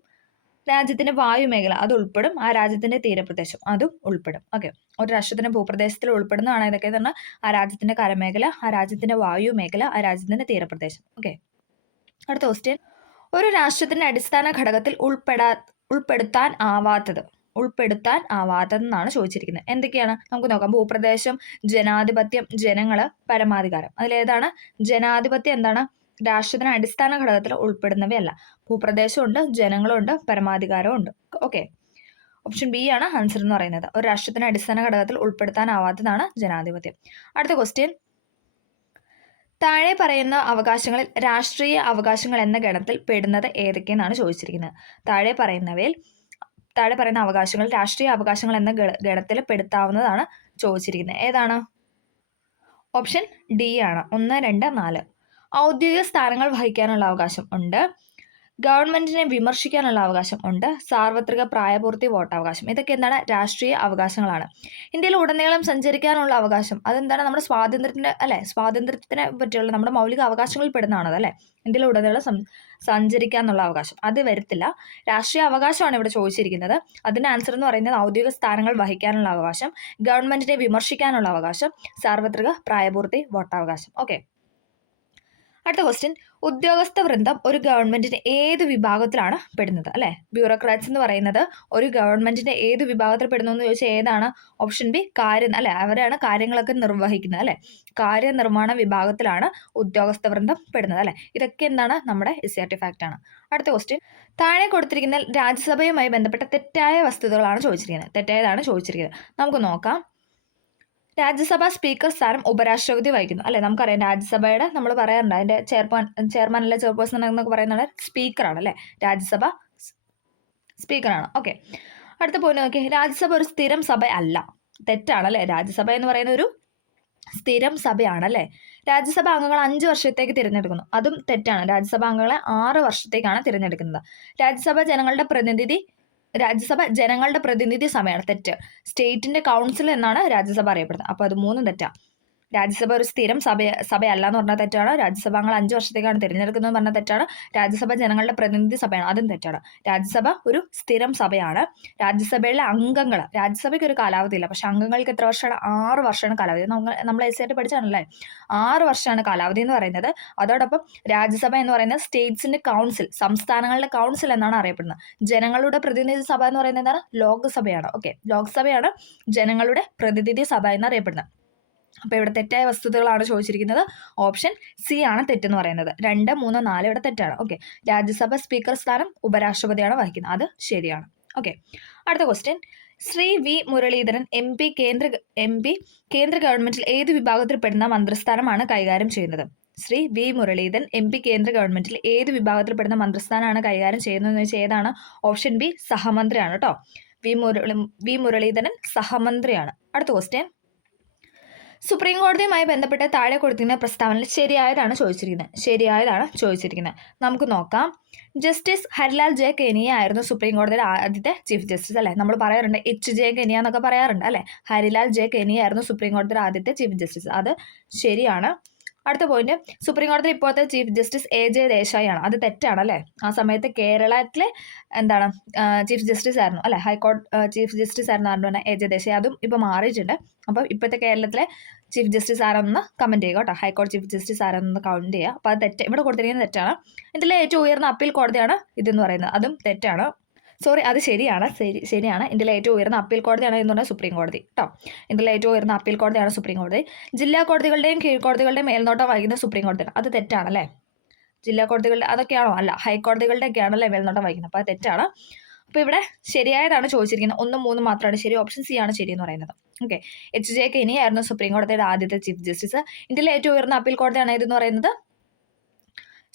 രാജ്യത്തിന്റെ വായുമേഖല അത് ഉൾപ്പെടും. ആ രാജ്യത്തിന്റെ തീരപ്രദേശം അതും ഉൾപ്പെടും. ഓക്കെ. ഒരു രാഷ്ട്രത്തിന്റെ ഭൂപ്രദേശത്തിൽ ഉൾപ്പെടുന്നതാണ് ഇതൊക്കെ തന്നെ. ആ രാജ്യത്തിന്റെ കരമേഖല, ആ രാജ്യത്തിന്റെ വായുമേഖല, ആ രാജ്യത്തിന്റെ തീരപ്രദേശം. ഓക്കെ. അടുത്ത ക്വസ്റ്റ്യൻ, ഒരു രാഷ്ട്രത്തിന്റെ അടിസ്ഥാന ഘടകത്തിൽ ഉൾപ്പെടുത്താൻ ആവാത്തതെന്നാണ് ചോദിച്ചിരിക്കുന്നത്. എന്തൊക്കെയാണ്? നമുക്ക് നോക്കാം. ഭൂപ്രദേശം, ജനാധിപത്യം, ജനങ്ങള്, പരമാധികാരം. അതിലേതാണ്? ജനാധിപത്യം എന്താണ്? രാഷ്ട്രത്തിന് അടിസ്ഥാന ഘടകത്തിൽ ഉൾപ്പെടുന്നവയല്ല. ഭൂപ്രദേശമുണ്ട്, ജനങ്ങളുണ്ട്, പരമാധികാരവും ഉണ്ട്. ഓക്കെ. ഓപ്ഷൻ ബി ആണ് ആൻസർ എന്ന് പറയുന്നത്. ഒരു രാഷ്ട്രത്തിന് അടിസ്ഥാന ഘടകത്തിൽ ഉൾപ്പെടുത്താനാവാത്തതാണ് ജനാധിപത്യം. അടുത്ത ക്വസ്റ്റ്യൻ, താഴെ പറയുന്ന അവകാശങ്ങളിൽ രാഷ്ട്രീയ അവകാശങ്ങൾ എന്ന ഗണത്തിൽ പെടുന്നത് ഏതൊക്കെയെന്നാണ് ചോദിച്ചിരിക്കുന്നത്. താഴെ പറയുന്ന അവകാശങ്ങൾ രാഷ്ട്രീയ അവകാശങ്ങൾ എന്ന ഗണത്തിൽ പെടുത്താവുന്നതാണ് ചോദിച്ചിരിക്കുന്നത്. ഏതാണ്? ഓപ്ഷൻ ഡി ആണ്. 1, 2, 4. ഔദ്യോഗിക സ്ഥാനങ്ങൾ വഹിക്കാനുള്ള അവകാശം ഉണ്ട്. ഗവൺമെന്റിനെ വിമർശിക്കാനുള്ള അവകാശം ഉണ്ട്. സാർവത്രിക പ്രായപൂർത്തി വോട്ടവകാശം. ഇതൊക്കെ എന്താണ്? രാഷ്ട്രീയ അവകാശങ്ങളാണ്. ഇന്ത്യയിൽ ഉടനീളം സഞ്ചരിക്കാനുള്ള അവകാശം അതെന്താണ്? നമ്മുടെ സ്വാതന്ത്ര്യത്തിനെ പറ്റിയുള്ള നമ്മുടെ മൗലിക അവകാശങ്ങളിൽ പെടുന്നതാണ് അല്ലേ. ഇന്ത്യയിൽ ഉടനീളം സഞ്ചരിക്കാനുള്ള അവകാശം അത് വരത്തില്ല. രാഷ്ട്രീയ അവകാശമാണ് ഇവിടെ ചോദിച്ചിരിക്കുന്നത്. അതിന്റെ ആൻസർ എന്ന് പറയുന്നത് ഔദ്യോഗിക സ്ഥാനങ്ങൾ വഹിക്കാനുള്ള അവകാശം, ഗവൺമെന്റിനെ വിമർശിക്കാനുള്ള അവകാശം, സാർവത്രിക പ്രായപൂർത്തി വോട്ടവകാശം. ഓക്കെ. അടുത്ത ക്വസ്റ്റ്യൻ, ഉദ്യോഗസ്ഥ വൃന്ദം ഒരു ഗവൺമെന്റിന്റെ ഏത് വിഭാഗത്തിലാണ് പെടുന്നത്? അല്ലെ. ബ്യൂറോക്രാറ്റ്സ് എന്ന് പറയുന്നത് ഒരു ഗവൺമെന്റിന്റെ ഏത് വിഭാഗത്തിൽ പെടുന്നു എന്ന് ചോദിച്ചാൽ ഏതാണ്? ഓപ്ഷൻ ബി, അവരാണ് കാര്യങ്ങളൊക്കെ നിർവഹിക്കുന്നത് അല്ലെ. കാര്യനിർവഹണ വിഭാഗത്തിലാണ് ഉദ്യോഗസ്ഥ വൃന്ദം പെടുന്നത് അല്ലെ. ഇതൊക്കെ എന്താണ്? നമ്മുടെ SCERT ഫാക്റ്റ് ആണ്. അടുത്ത ക്വസ്റ്റ്യൻ, താഴെ കൊടുത്തിരിക്കുന്ന രാജ്യസഭയുമായി ബന്ധപ്പെട്ട തെറ്റായ വസ്തുതകളാണ് ചോദിച്ചിരിക്കുന്നത്. തെറ്റായതാണ് ചോദിച്ചിരിക്കുന്നത്. നമുക്ക് നോക്കാം. രാജ്യസഭാ സ്പീക്കർ സ്ഥാനം ഉപരാഷ്ട്രപതി വഹിക്കുന്നു അല്ലെ. നമുക്കറിയാം രാജ്യസഭയുടെ നമ്മൾ പറയാറുണ്ട് അതിന്റെ ചെയർമാൻ അല്ലെ ചെയർപേഴ്സൺ എന്നൊക്കെ പറയുന്നത് സ്പീക്കറാണ് അല്ലെ. രാജ്യസഭ സ്പീക്കറാണ്. ഓക്കെ, അടുത്ത പോയിന്റ് നോക്കി. രാജ്യസഭ ഒരു സ്ഥിരം സഭ അല്ല. തെറ്റാണല്ലേ. രാജ്യസഭ എന്ന് പറയുന്ന ഒരു സ്ഥിരം സഭയാണല്ലേ. രാജ്യസഭാ അംഗങ്ങൾ 5 വർഷത്തേക്ക് തിരഞ്ഞെടുക്കുന്നു. അതും തെറ്റാണ്. രാജ്യസഭാ അംഗങ്ങളെ 6 വർഷത്തേക്കാണ് തിരഞ്ഞെടുക്കുന്നത്. രാജ്യസഭ ജനങ്ങളുടെ പ്രതിനിധി സഭയാണ്. തെറ്റ്. സ്റ്റേറ്റിന്റെ കൗൺസിൽ എന്നാണ് രാജ്യസഭ അറിയപ്പെടുന്നത്. അപ്പോൾ അത് 3ഉം തെറ്റാ. രാജ്യസഭ ഒരു സ്ഥിരം സഭയല്ല എന്ന് പറഞ്ഞാൽ തെറ്റാണ്. രാജ്യസഭ അംഗങ്ങൾ 5 വർഷത്തേക്കാണ് തിരഞ്ഞെടുക്കുന്നത് പറഞ്ഞാൽ തെറ്റാണ്. രാജ്യസഭ ജനങ്ങളുടെ പ്രതിനിധി സഭയാണ്, അതും തെറ്റാണ്. രാജ്യസഭ ഒരു സ്ഥിരം സഭയാണ്. രാജ്യസഭയിലെ അംഗങ്ങൾ, രാജ്യസഭയ്ക്ക് ഒരു കാലാവധിയില്ല, പക്ഷെ അംഗങ്ങൾക്ക് എത്ര വർഷമാണ്? 6 വർഷമാണ് കാലാവധി. നമ്മൾ എസ് പഠിച്ചാണല്ലേ. 6 വർഷമാണ് കാലാവധി എന്ന് പറയുന്നത്. അതോടൊപ്പം രാജ്യസഭ എന്ന് പറയുന്നത് സ്റ്റേറ്റ്സിന്റെ കൗൺസിൽ, സംസ്ഥാനങ്ങളുടെ കൗൺസിൽ എന്നാണ് അറിയപ്പെടുന്നത്. ജനങ്ങളുടെ പ്രതിനിധി സഭ എന്ന് പറയുന്നത് എന്താണ്? ലോക്സഭയാണ്. ഓക്കെ, ലോക്സഭയാണ് ജനങ്ങളുടെ പ്രതിനിധി സഭ എന്നറിയപ്പെടുന്നത്. അപ്പോൾ ഇവിടെ തെറ്റായ വസ്തുതകളാണ് ചോദിച്ചിരിക്കുന്നത്. ഓപ്ഷൻ സി ആണ് തെറ്റെന്ന് പറയുന്നത്. 2, 3, 4 ഇവിടെ തെറ്റാണ്. ഓക്കെ, രാജ്യസഭ സ്പീക്കർ സ്ഥാനം ഉപരാഷ്ട്രപതിയാണ് വഹിക്കുന്നത്, അത് ശരിയാണ്. ഓക്കെ, അടുത്ത question. Shri V Muraleedharan M P കേന്ദ്ര ഗവൺമെന്റിൽ ഏത് വിഭാഗത്തിൽപ്പെടുന്ന മന്ത്രിസ്ഥാനമാണ് കൈകാര്യം ചെയ്യുന്നത്? Shri V Muraleedharan M P കേന്ദ്ര ഗവൺമെന്റിൽ ഏത് വിഭാഗത്തിൽപ്പെടുന്ന മന്ത്രിസ്ഥാനമാണ് കൈകാര്യം ചെയ്യുന്നതെന്ന് വെച്ചാൽ ഏതാണ്? ഓപ്ഷൻ ബി സഹമന്ത്രിയാണ് കേട്ടോ. വി മുരളീധരൻ സഹമന്ത്രിയാണ്. അടുത്ത ക്വസ്റ്റ്യൻ. സുപ്രീം കോടതിയുമായി ബന്ധപ്പെട്ട് താഴെ കൊടുത്തിരിക്കുന്ന പ്രസ്താവനയിൽ ശരിയായതാണ് ചോദിച്ചിരിക്കുന്നത്. നമുക്ക് നോക്കാം. ജസ്റ്റിസ് ഹരിലാൽ ജെ കെനിയ ആയിരുന്നു സുപ്രീം കോടതിയുടെ ആദ്യത്തെ ചീഫ് ജസ്റ്റിസ് അല്ലേ. നമ്മൾ പറയാറുണ്ട് HJ കെനിയ എന്നൊക്കെ പറയാറുണ്ട് അല്ലേ. ഹരിലാൽ ജെ കെനിയ ആയിരുന്നു സുപ്രീം കോടതിയുടെ ആദ്യത്തെ ചീഫ് ജസ്റ്റിസ്, അത് ശരിയാണ്. അടുത്ത പോയിന്റ്. സുപ്രീം കോടതി ഇപ്പോഴത്തെ ചീഫ് ജസ്റ്റിസ് AJ ദേശായി ആണ്, അത് തെറ്റാണല്ലേ. ആ സമയത്ത് കേരളത്തിലെ ചീഫ് ജസ്റ്റിസ് ആയിരുന്നു അല്ലെ, ഹൈക്കോടതി ചീഫ് ജസ്റ്റിസ് ആയിരുന്നു ആരുടെ? AJ ദേശായി. അതും ഇപ്പൊ മാറിയിട്ടുണ്ട്. അപ്പോൾ ഇപ്പോഴത്തെ കേരളത്തിലെ ചീഫ് ജസ്റ്റിസ് ആരാണെന്ന് കമന്റ് ചെയ്യുക കേട്ടോ. ഹൈക്കോടതി ചീഫ് ജസ്റ്റിസ് ആരാണെന്ന് കമന്റ് ചെയ്യുക. അപ്പോൾ അത് തെറ്റ്, ഇവിടെ കൊടുത്തിരിക്കുന്നത് തെറ്റാണ്. ഇതിലെ ഏറ്റവും ഉയർന്ന അപ്പീൽ കോടതിയാണ് ഇതെന്ന് പറയുന്നത്, അതും തെറ്റാണ്. അത് ശരിയാണ്. ഇന്ത്യയിലെ ഏറ്റവും ഉയർന്ന അപ്പീൽ കോടതിയാണ് എന്ന് പറഞ്ഞാൽ സുപ്രീം കോടതി കേട്ടോ. ഇന്ത്യയിലെ ഏറ്റവും ഉയർന്ന അപ്പീൽ കോടതിയാണ് സുപ്രീം കോടതി. ജില്ലാ കോടതികളുടെയും കീഴ്ക്കോടതികളുടെയും മേൽനോട്ടം വഹിക്കുന്ന സുപ്രീം കോടതിയാണ്, അത് തെറ്റാണല്ലേ. ജില്ലാ കോടതികളുടെ അതൊക്കെയാണോ? അല്ല, ഹൈക്കോടതികളുടെയൊക്കെയാണല്ലേ മേൽനോട്ടം വഹിക്കുന്നത്, അപ്പോൾ അത് തെറ്റാണ്. അപ്പോൾ ഇവിടെ ശരിയായതാണ് ചോദിച്ചിരിക്കുന്നത്. 1, 3 മാത്രമാണ് ശരി. ഓപ്ഷൻ സി ആണ് ശരി എന്ന് പറയുന്നത്. ഓക്കെ, HJ കെനിയ ആയിരുന്നു സുപ്രീം കോടതിയുടെ ആദ്യത്തെ ചീഫ് ജസ്റ്റിസ്. ഇന്ത്യയിലെ ഏറ്റവും ഉയർന്ന അപ്പീൽ കോടതിയാണ് ഇതെന്ന് പറയുന്നത്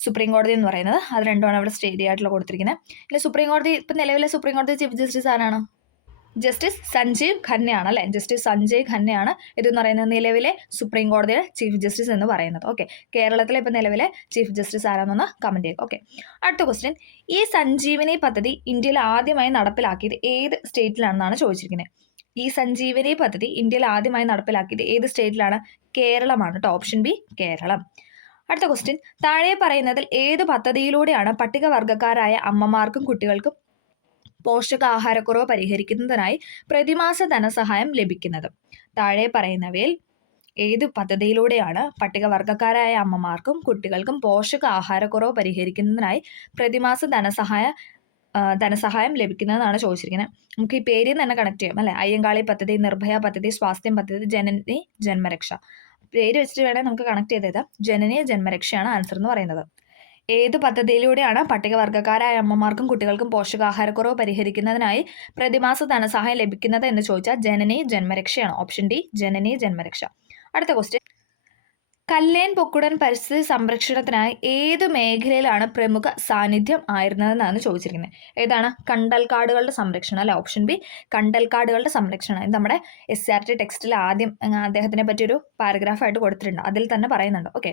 സുപ്രീം കോടതി എന്ന് പറയുന്നത്. അത് രണ്ടുമാണ് ഇവിടെ സ്റ്റേറ്റ് ആയിട്ടുള്ള കൊടുത്തിരിക്കുന്നത്. ഇല്ല, സുപ്രീം കോടതി ഇപ്പം നിലവിലെ സുപ്രീം കോടതി ചീഫ് ജസ്റ്റിസ് ആരാണ്? ജസ്റ്റിസ് സഞ്ജീവ് ഖന്നയാണ് അല്ലേ. ജസ്റ്റിസ് സഞ്ജയ് ഖന്നയാണ് ഇതെന്ന് പറയുന്നത് നിലവിലെ സുപ്രീം കോടതിയുടെ ചീഫ് ജസ്റ്റിസ് എന്ന് പറയുന്നത്. ഓക്കെ, കേരളത്തിലെ ഇപ്പം നിലവിലെ ചീഫ് ജസ്റ്റിസ് ആരാണെന്ന് കമന്റ് ചെയ്യുക. ഓക്കെ, അടുത്ത ക്വസ്റ്റ്യൻ. ഈ സഞ്ജീവനി പദ്ധതി ഇന്ത്യയിൽ ആദ്യമായി നടപ്പിലാക്കിയത് ഏത് സ്റ്റേറ്റിലാണെന്നാണ് ചോദിച്ചിരിക്കുന്നത്. ഈ സഞ്ജീവനി പദ്ധതി ഇന്ത്യയിൽ ആദ്യമായി നടപ്പിലാക്കിയത് ഏത് സ്റ്റേറ്റിലാണ്? കേരളമാണ് കേട്ടോ. Option B Kerala. അടുത്ത ക്വസ്റ്റ്യൻ. താഴെ പറയുന്നതിൽ ഏത് പദ്ധതിയിലൂടെയാണ് പട്ടികവർഗക്കാരായ അമ്മമാർക്കും കുട്ടികൾക്കും പോഷകാഹാരക്കുറവ് പരിഹരിക്കുന്നതിനായി പ്രതിമാസ ധനസഹായം ലഭിക്കുന്നത്? താഴെ പറയുന്നവയിൽ ഏത് പദ്ധതിയിലൂടെയാണ് പട്ടികവർഗക്കാരായ അമ്മമാർക്കും കുട്ടികൾക്കും പോഷകാഹാരക്കുറവ് പരിഹരിക്കുന്നതിനായി പ്രതിമാസ ധനസഹായം ലഭിക്കുന്നതെന്നാണ് ചോദിച്ചിരിക്കുന്നത്. നമുക്ക് ഈ പേരിൽ തന്നെ കണക്ട് ചെയ്യാം അല്ലെ. അയ്യങ്കാളി പദ്ധതി, നിർഭയ പദ്ധതി, സ്വാസ്ഥ്യം പദ്ധതി, ജനനി ജന്മരക്ഷ. പേര് വെച്ചിട്ട് വേണേൽ നമുക്ക് കണക്ട് ചെയ്തത്. ജനനി ജന്മരക്ഷയാണ് ആൻസർ എന്ന് പറയുന്നത്. ഏത് പദ്ധതിയിലൂടെയാണ് പട്ടികവർഗക്കാരായ അമ്മമാർക്കും കുട്ടികൾക്കും പോഷകാഹാരക്കുറവ് പരിഹരിക്കുന്നതിനായി പ്രതിമാസ ധനസഹായം ലഭിക്കുന്നത് എന്ന് ചോദിച്ചാൽ ജനനി ജന്മരക്ഷയാണ്. ഓപ്ഷൻ ഡി ജനനി ജന്മരക്ഷ. അടുത്ത ക്വസ്റ്റ്യൻ. കല്ലേൻ പൊക്കുടൻ പരിസ്ഥിതി സംരക്ഷണത്തിനായി ഏത് മേഖലയിലാണ് പ്രമുഖ സാന്നിധ്യം ആയിരുന്നതെന്നാണ് ചോദിച്ചിരിക്കുന്നത്. ഏതാണ്? കണ്ടൽക്കാടുകളുടെ സംരക്ഷണം അല്ലെ. ഓപ്ഷൻ ബി കണ്ടൽക്കാടുകളുടെ സംരക്ഷണം. ഇത് നമ്മുടെ SRT ടെക്സ്റ്റിൽ ആദ്യം അദ്ദേഹത്തിനെ പറ്റിയൊരു പാരഗ്രാഫായിട്ട് കൊടുത്തിട്ടുണ്ട്, അതിൽ തന്നെ പറയുന്നുണ്ട്. ഓക്കെ,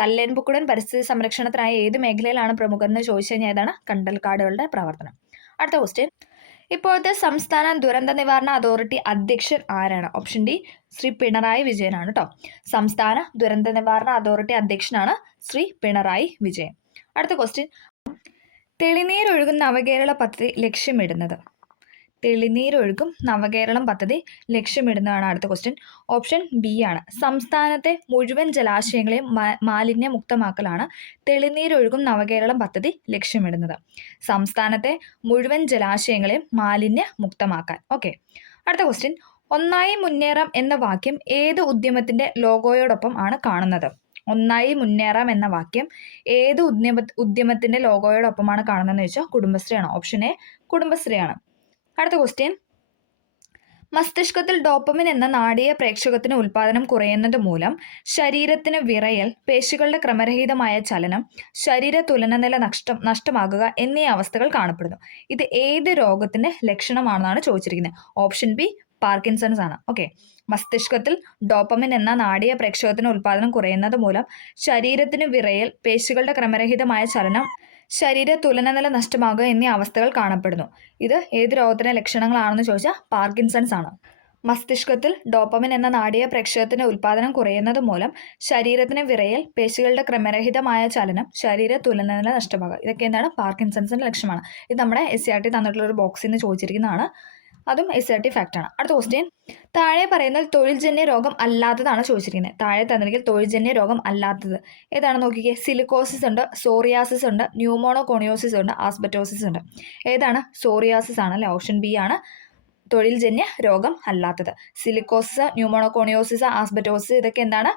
കല്ലേൻ പൊക്കുടൻ പരിസ്ഥിതി സംരക്ഷണത്തിനായി ഏത് മേഖലയിലാണ് പ്രമുഖൻ എന്ന് ചോദിച്ചു കഴിഞ്ഞാൽ ഏതാണ്? കണ്ടൽക്കാടുകളുടെ പ്രവർത്തനം. അടുത്ത ക്വസ്റ്റ്യൻ. ഇപ്പോഴത്തെ സംസ്ഥാന ദുരന്ത നിവാരണ അതോറിറ്റി അധ്യക്ഷൻ ആരാണ്? ഓപ്ഷൻ ഡി ശ്രീ പിണറായി വിജയനാണ് കേട്ടോ. സംസ്ഥാന ദുരന്ത നിവാരണ അതോറിറ്റി അധ്യക്ഷനാണ് ശ്രീ പിണറായി വിജയൻ. അടുത്ത ക്വസ്റ്റ്യൻ. തെളിനീരൊഴുകും നവകേരള പദ്ധതി ലക്ഷ്യമിടുന്നത്? തെളിനീരൊഴുകും നവകേരളം പദ്ധതി ലക്ഷ്യമിടുന്നതാണ് അടുത്ത ക്വസ്റ്റ്യൻ. ഓപ്ഷൻ ബി ആണ്. സംസ്ഥാനത്തെ മുഴുവൻ ജലാശയങ്ങളെയും മാലിന്യമുക്തമാക്കലാണ് തെളിനീരൊഴുകും നവകേരളം പദ്ധതി ലക്ഷ്യമിടുന്നത്. സംസ്ഥാനത്തെ മുഴുവൻ ജലാശയങ്ങളെയും മാലിന്യമുക്തമാക്കാൻ. ഓക്കെ, അടുത്ത ക്വസ്റ്റ്യൻ. ഒന്നായി മുന്നേറാം എന്ന വാക്യം ഏത് ഉദ്യമത്തിന്റെ ലോഗോയോടൊപ്പം ആണ് കാണുന്നത്? ഒന്നായി മുന്നേറാം എന്ന വാക്യം ഏത് ഉദ്യമത്തിന്റെ ലോഗോയോടൊപ്പമാണ് കാണുന്നതെന്ന് ചോദിച്ചാൽ കുടുംബശ്രീയാണ്. Option A കുടുംബശ്രീയാണ്. അടുത്ത ക്വസ്റ്റ്യൻ. മസ്തിഷ്കത്തിൽ ഡോപ്പമിൻ എന്ന നാഡീയ പ്രേക്ഷകത്തിന് ഉൽപാദനം കുറയുന്നത് മൂലം ശരീരത്തിന് വിറയൽ, പേശികളുടെ ക്രമരഹിതമായ ചലനം, ശരീര തുലനനില നഷ്ടമാകുക എന്നീ അവസ്ഥകൾ കാണപ്പെടുന്നു. ഇത് ഏത് രോഗത്തിന്റെ ലക്ഷണമാണെന്നാണ് ചോദിച്ചിരിക്കുന്നത്. ഓപ്ഷൻ ബി പാർക്കിൻസൺസ് ആണ്. ഓക്കെ, മസ്തിഷ്കത്തിൽ ഡോപ്പമിൻ എന്ന നാഡീയ പ്രേക്ഷകത്തിന് ഉൽപാദനം കുറയുന്നത് മൂലം ശരീരത്തിന് വിറയൽ, പേശികളുടെ ക്രമരഹിതമായ ചലനം, ശരീര തുലനനില നഷ്ടമാകുക എന്നീ അവസ്ഥകൾ കാണപ്പെടുന്നു. ഇത് ഏത് രോഗത്തിന്റെ ലക്ഷണങ്ങളാണെന്ന് ചോദിച്ചാൽ പാർക്കിൻസൺസ് ആണ്. മസ്തിഷ്കത്തിൽ ഡോപ്പമിൻ എന്ന നാഡീയ പ്രേക്ഷകത്തിന്റെ ഉൽപാദനം കുറയുന്നത് മൂലം ശരീരത്തിന് വിറയൽ, പേശികളുടെ ക്രമരഹിതമായ ചലനം, ശരീര തുലനനില നഷ്ടമാകുക, ഇതൊക്കെ എന്താണ് പാർക്കിൻസൺസിന്റെ ലക്ഷണമാണ്. ഇത് നമ്മുടെ SCRT തന്നിട്ടുള്ള ഒരു ബോക്സിൽ നിന്ന് ചോദിച്ചിരിക്കുന്നതാണ്. അതും SCRT ഫാക്റ്റാണ്. അടുത്ത ക്വസ്റ്റ്യൻ, താഴെ പറയുന്നതിൽ തൊഴിൽജന്യ രോഗം അല്ലാത്തതാണ് ചോദിച്ചിരിക്കുന്നത്. താഴെ തന്നിരിക്കുന്ന തൊഴിൽജന്യ രോഗം അല്ലാത്തത് ഏതാണ് നോക്കിക്കേ. സിലിക്കോസിസ് ഉണ്ട്, സോറിയാസിസ് ഉണ്ട്, ന്യൂമോണോകോണിയോസിസ് ഉണ്ട്, ആസ്ബറ്റോസിസ് ഉണ്ട്. ഏതാണ്? സോറിയാസിസ് ആണ് അല്ലേ. ഓപ്ഷൻ ബി ആണ് തൊഴിൽജന്യ രോഗം അല്ലാത്തത്. സിലിക്കോസിസ്, ന്യൂമോണോകോണിയോസിസ്, ആസ്ബറ്റോസിസ് ഇതൊക്കെ എന്താണ്?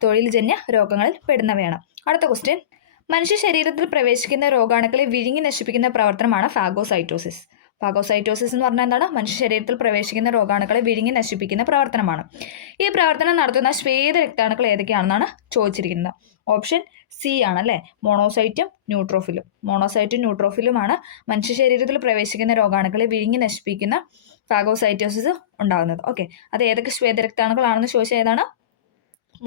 തൊഴിൽജന്യ രോഗങ്ങളിൽ പെടുന്നവയാണ്. അടുത്ത ക്വസ്റ്റ്യൻ, മനുഷ്യ ശരീരത്തിൽ പ്രവേശിക്കുന്ന രോഗാണുക്കളെ വിഴുങ്ങി നശിപ്പിക്കുന്ന പ്രവർത്തനമാണ് ഫാഗോസൈറ്റോസിസ്. ഫാഗോസൈറ്റോസിസ് എന്ന് പറഞ്ഞാൽ എന്താണ്? മനുഷ്യ ശരീരത്തിൽ പ്രവേശിക്കുന്ന രോഗാണുക്കളെ വിഴുങ്ങി നശിപ്പിക്കുന്ന പ്രവർത്തനമാണ്. ഈ പ്രവർത്തനം നടത്തുന്ന ശ്വേത രക്താണുക്കൾ ഏതൊക്കെയാണെന്നാണ് ചോദിച്ചിരിക്കുന്നത്. ഓപ്ഷൻ സി ആണ് അല്ലേ, മോണോസൈറ്റും ന്യൂട്രോഫിലും. മോണോസൈറ്റും ന്യൂട്രോഫിലുമാണ് മനുഷ്യ ശരീരത്തിൽ പ്രവേശിക്കുന്ന രോഗാണുക്കളെ വിഴുങ്ങി നശിപ്പിക്കുന്ന ഫാഗോസൈറ്റോസിസ് ഉണ്ടാകുന്നത്. ഓക്കെ, അത് ഏതൊക്കെ ശ്വേത രക്താണുക്കളാണെന്ന് ചോദിച്ചാൽ ഏതാണ്?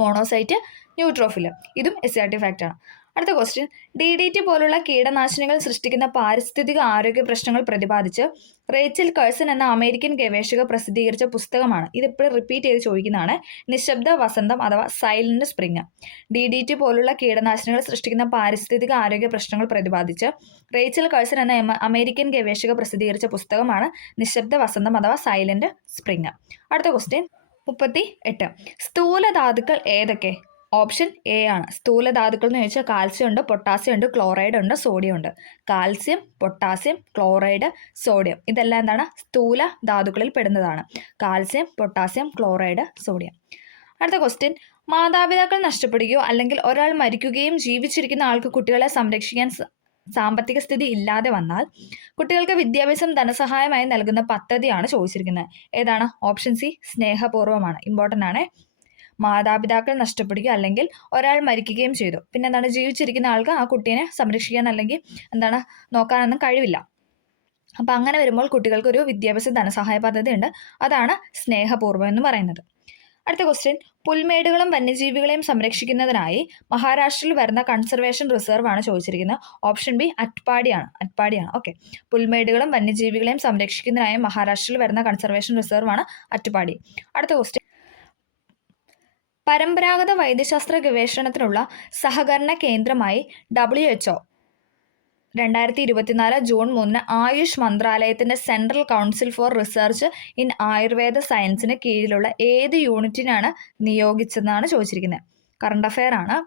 Monocyte, neutrophil. ഇതും SCRT ഫാക്റ്റാണ്. അടുത്ത ക്വസ്റ്റ്യൻ, DDT പോലുള്ള കീടനാശിനികൾ സൃഷ്ടിക്കുന്ന പാരിസ്ഥിതിക ആരോഗ്യ പ്രശ്നങ്ങൾ പ്രതിപാദിച്ച് റേച്ചൽ കഴ്സൺ എന്ന അമേരിക്കൻ ഗവേഷക പ്രസിദ്ധീകരിച്ച പുസ്തകമാണ്. ഇതിപ്പോഴും റിപ്പീറ്റ് ചെയ്ത് ചോദിക്കുന്നതാണ്. നിശബ്ദ വസന്തം അഥവാ സൈലന്റ് സ്പ്രിങ്. DDT പോലുള്ള കീടനാശിനികൾ സൃഷ്ടിക്കുന്ന പാരിസ്ഥിതിക ആരോഗ്യ പ്രശ്നങ്ങൾ പ്രതിപാദിച്ച് റേച്ചൽ കഴ്സൺ എന്ന അമേരിക്കൻ ഗവേഷക പ്രസിദ്ധീകരിച്ച പുസ്തകമാണ് നിശബ്ദ വസന്തം അഥവാ സൈലന്റ് സ്പ്രിങ്. അടുത്ത ക്വസ്റ്റ്യൻ 38, സ്ഥൂല ധാതുക്കൾ ഏതൊക്കെ? ഓപ്ഷൻ എ ആണ്. സ്ഥൂല ധാതുക്കൾ എന്ന് ചോദിച്ചാൽ കാൽസ്യം ഉണ്ട്, പൊട്ടാസ്യം ഉണ്ട്, ക്ലോറൈഡ് ഉണ്ട്, സോഡിയം ഉണ്ട്. കാൽസ്യം, പൊട്ടാസ്യം, ക്ലോറൈഡ്, സോഡിയം ഇതെല്ലാം എന്താണ്? സ്ഥൂല ധാതുക്കളിൽ പെടുന്നതാണ്. Calcium, potassium, chloride, sodium. അടുത്ത ക്വസ്റ്റ്യൻ, മാതാപിതാക്കൾ നഷ്ടപ്പെടുകയോ അല്ലെങ്കിൽ ഒരാൾ മരിക്കുകയും ജീവിച്ചിരിക്കുന്ന ആൾക്ക് കുട്ടികളെ സംരക്ഷിക്കാൻ സാമ്പത്തിക സ്ഥിതി ഇല്ലാതെ വന്നാൽ കുട്ടികൾക്ക് വിദ്യാഭ്യാസം ധനസഹായമായി നൽകുന്ന പദ്ധതിയാണ് ചോദിച്ചിരിക്കുന്നത്. ഏതാണ്? Option C സ്നേഹപൂർവ്വമാണ്. ഇമ്പോർട്ടൻ്റ് ആണ്. മാതാപിതാക്കൾ നഷ്ടപ്പെടുകയോ അല്ലെങ്കിൽ ഒരാൾ മരിക്കുകയും ചെയ്തു, പിന്നെ എന്താണ്? ജീവിച്ചിരിക്കുന്ന ആൾക്ക് ആ കുട്ടീനെ സംരക്ഷിക്കാൻ അല്ലെങ്കിൽ എന്താണ് നോക്കാനൊന്നും കഴിവില്ല. അപ്പം അങ്ങനെ വരുമ്പോൾ കുട്ടികൾക്ക് ഒരു വിദ്യാഭ്യാസ ധനസഹായ പദ്ധതി ഉണ്ട്. അതാണ് സ്നേഹപൂർവ്വം എന്ന് പറയുന്നത്. അടുത്ത ക്വസ്റ്റ്യൻ, പുൽമേടുകളും വന്യജീവികളെയും സംരക്ഷിക്കുന്നതിനായി മഹാരാഷ്ട്രയിൽ വരുന്ന കൺസർവേഷൻ റിസർവ് ആണ് ചോദിച്ചിരിക്കുന്നത്. ഓപ്ഷൻ ബി അറ്റ്പാടിയാണ്. ഓക്കെ, പുൽമേടുകളും വന്യജീവികളെയും സംരക്ഷിക്കുന്നതിനായി മഹാരാഷ്ട്രയിൽ വരുന്ന കൺസർവേഷൻ റിസർവ് ആണ് അറ്റ്പാടി. അടുത്ത ക്വസ്റ്റ്യൻ, പരമ്പരാഗത വൈദ്യശാസ്ത്ര ഗവേഷണത്തിനുള്ള സഹകരണ കേന്ദ്രമായി WHO 2024 ജൂൺ 3 ആയുഷ് മന്ത്രാലയത്തിൻ്റെ central council for research in Ayurveda സയൻസിന് കീഴിലുള്ള ഏത് യൂണിറ്റിനാണ് നിയോഗിച്ചതെന്നാണ് ചോദിച്ചിരിക്കുന്നത്. കറണ്ട് അഫെയർ ആണ്.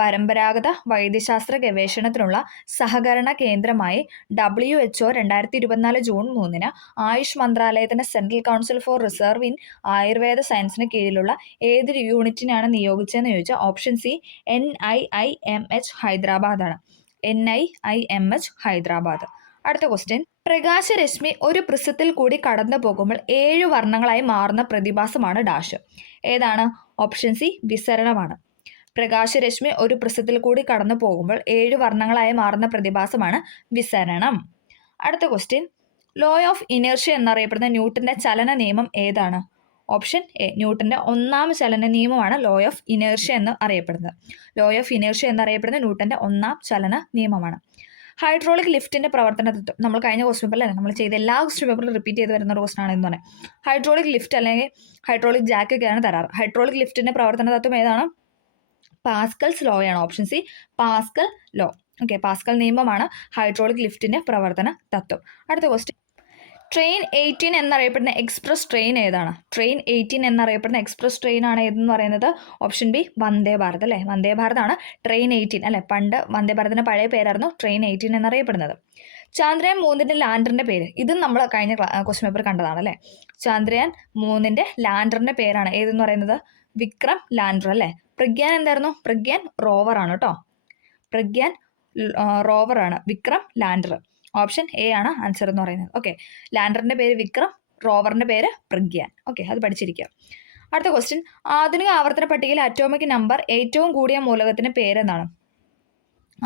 പരമ്പരാഗത വൈദ്യശാസ്ത്ര ഗവേഷണത്തിനുള്ള സഹകരണ കേന്ദ്രമായി WHO 2024 ജൂൺ 3 ആയുഷ് മന്ത്രാലയത്തിൻ്റെ central council for reserve in Ayurveda സയൻസിന് കീഴിലുള്ള ഏത് യൂണിറ്റിനാണ് നിയോഗിച്ചതെന്ന് ചോദിച്ചാൽ ഓപ്ഷൻ സി NIIMH ഹൈദരാബാദാണ്. NIIMH ഹൈദരാബാദ്. അടുത്ത ക്വസ്റ്റ്യൻ, പ്രകാശരശ്മി ഒരു പ്രിസത്തിൽ കൂടി കടന്നു പോകുമ്പോൾ 7 വർണ്ണങ്ങളായി മാറുന്ന പ്രതിഭാസമാണ് ഡാഷ്. ഏതാണ്? Option C വിസരണമാണ്. പ്രകാശരശ്മി ഒരു പ്രിസത്തിൽ കൂടി കടന്നു പോകുമ്പോൾ 7 വർണ്ണങ്ങളായി മാറുന്ന പ്രതിഭാസമാണ് വിസരണം. അടുത്ത ക്വസ്റ്റ്യൻ, ലോ ഓഫ് ഇനേർഷ്യ എന്നറിയപ്പെടുന്ന ന്യൂട്ടന്റെ ചലന നിയമം ഏതാണ്? ഓപ്ഷൻ എ ന്യൂട്ടന്റെ 1ാം ചലന നിയമമാണ് ലോ ഓഫ് ഇനേർഷ്യ എന്ന് അറിയപ്പെടുന്നത്. ലോ ഓഫ് ഇനേർഷ്യ എന്നറിയപ്പെടുന്ന ന്യൂട്ടന്റെ 1ാം ചലന നിയമമാണ്. ഹൈഡ്രോളിക് ലിഫ്റ്റിന്റെ പ്രവർത്തന തത്വം നമ്മൾ കഴിഞ്ഞ ക്വസ്റ്റ്യൻ പേപ്പറിൽ അല്ലേ നമ്മൾ ചെയ്ത എല്ലാ ക്വസ്റ്റ്യൻ പേപ്പറിലും റിപ്പീറ്റ് ചെയ്ത് വരുന്ന ഒരു ക്വസ്റ്റൻ ആണ് എന്ന് പറയാം. ഹൈഡ്രോളിക് ലിഫ്റ്റ് അല്ലെങ്കിൽ ഹൈഡ്രോളിക് ജാക്ക് ഒക്കെയാണ് തരാറ്. ഹൈഡ്രോളിക് ലിഫ്റ്റിന്റെ പ്രവർത്തന തത്വം ഏതാണ്? പാസ്കൽസ് ലോ ആണ്. Option C Pascal law. Okay, Pascal നിയമമാണ് ഹൈഡ്രോളിക് ലിഫ്റ്റിന്റെ പ്രവർത്തന തത്വം. അടുത്ത ക്വസ്റ്റ്യൻ, ട്രെയിൻ 18 എന്നറിയപ്പെടുന്ന എക്സ്പ്രസ് ട്രെയിൻ ഏതാണ്? ട്രെയിൻ 18 എന്നറിയപ്പെടുന്ന എക്സ്പ്രസ് ട്രെയിൻ ആണ് ഏതെന്ന് പറയുന്നത് ഓപ്ഷൻ ബി വന്ദേ ഭാരത് അല്ലേ. വന്ദേ ഭാരതാണ് ട്രെയിൻ 18 അല്ലേ. പണ്ട് വന്ദേ ഭാരതിന്റെ പഴയ പേരായിരുന്നു ട്രെയിൻ 18 എന്നറിയപ്പെടുന്നത്. ചാന്ദ്രയാൻ 3ന്റെ ലാൻഡറിന്റെ പേര്, ഇതും നമ്മൾ കഴിഞ്ഞ ക്വസ്റ്റ്യൻ പേപ്പർ കണ്ടതാണ് അല്ലേ. ചാന്ദ്രയാൻ 3ന്റെ ലാൻഡറിന്റെ പേരാണ് ഏതെന്ന് പറയുന്നത് വിക്രം ലാൻഡർ അല്ലേ. പ്രഗ്യാൻ എന്തായിരുന്നു? പ്രഗ്യാൻ റോവറാണ് കേട്ടോ. പ്രഗ്യാൻ റോവറാണ്, വിക്രം ലാൻഡർ. ഓപ്ഷൻ എ ആണ് ആൻസർ എന്ന് പറയുന്നത്. ഓക്കെ, ലാൻഡറിന്റെ പേര് വിക്രം, റോവറിൻ്റെ പേര് പ്രഗ്യാൻ. ഓക്കെ, അത് പഠിച്ചിരിക്കുക. അടുത്ത ക്വസ്റ്റ്യൻ, ആധുനിക ആവർത്തന പട്ടികയിൽ അറ്റോമിക് നമ്പർ ഏറ്റവും കൂടിയ മൂലകത്തിൻ്റെ പേരെന്താണ്?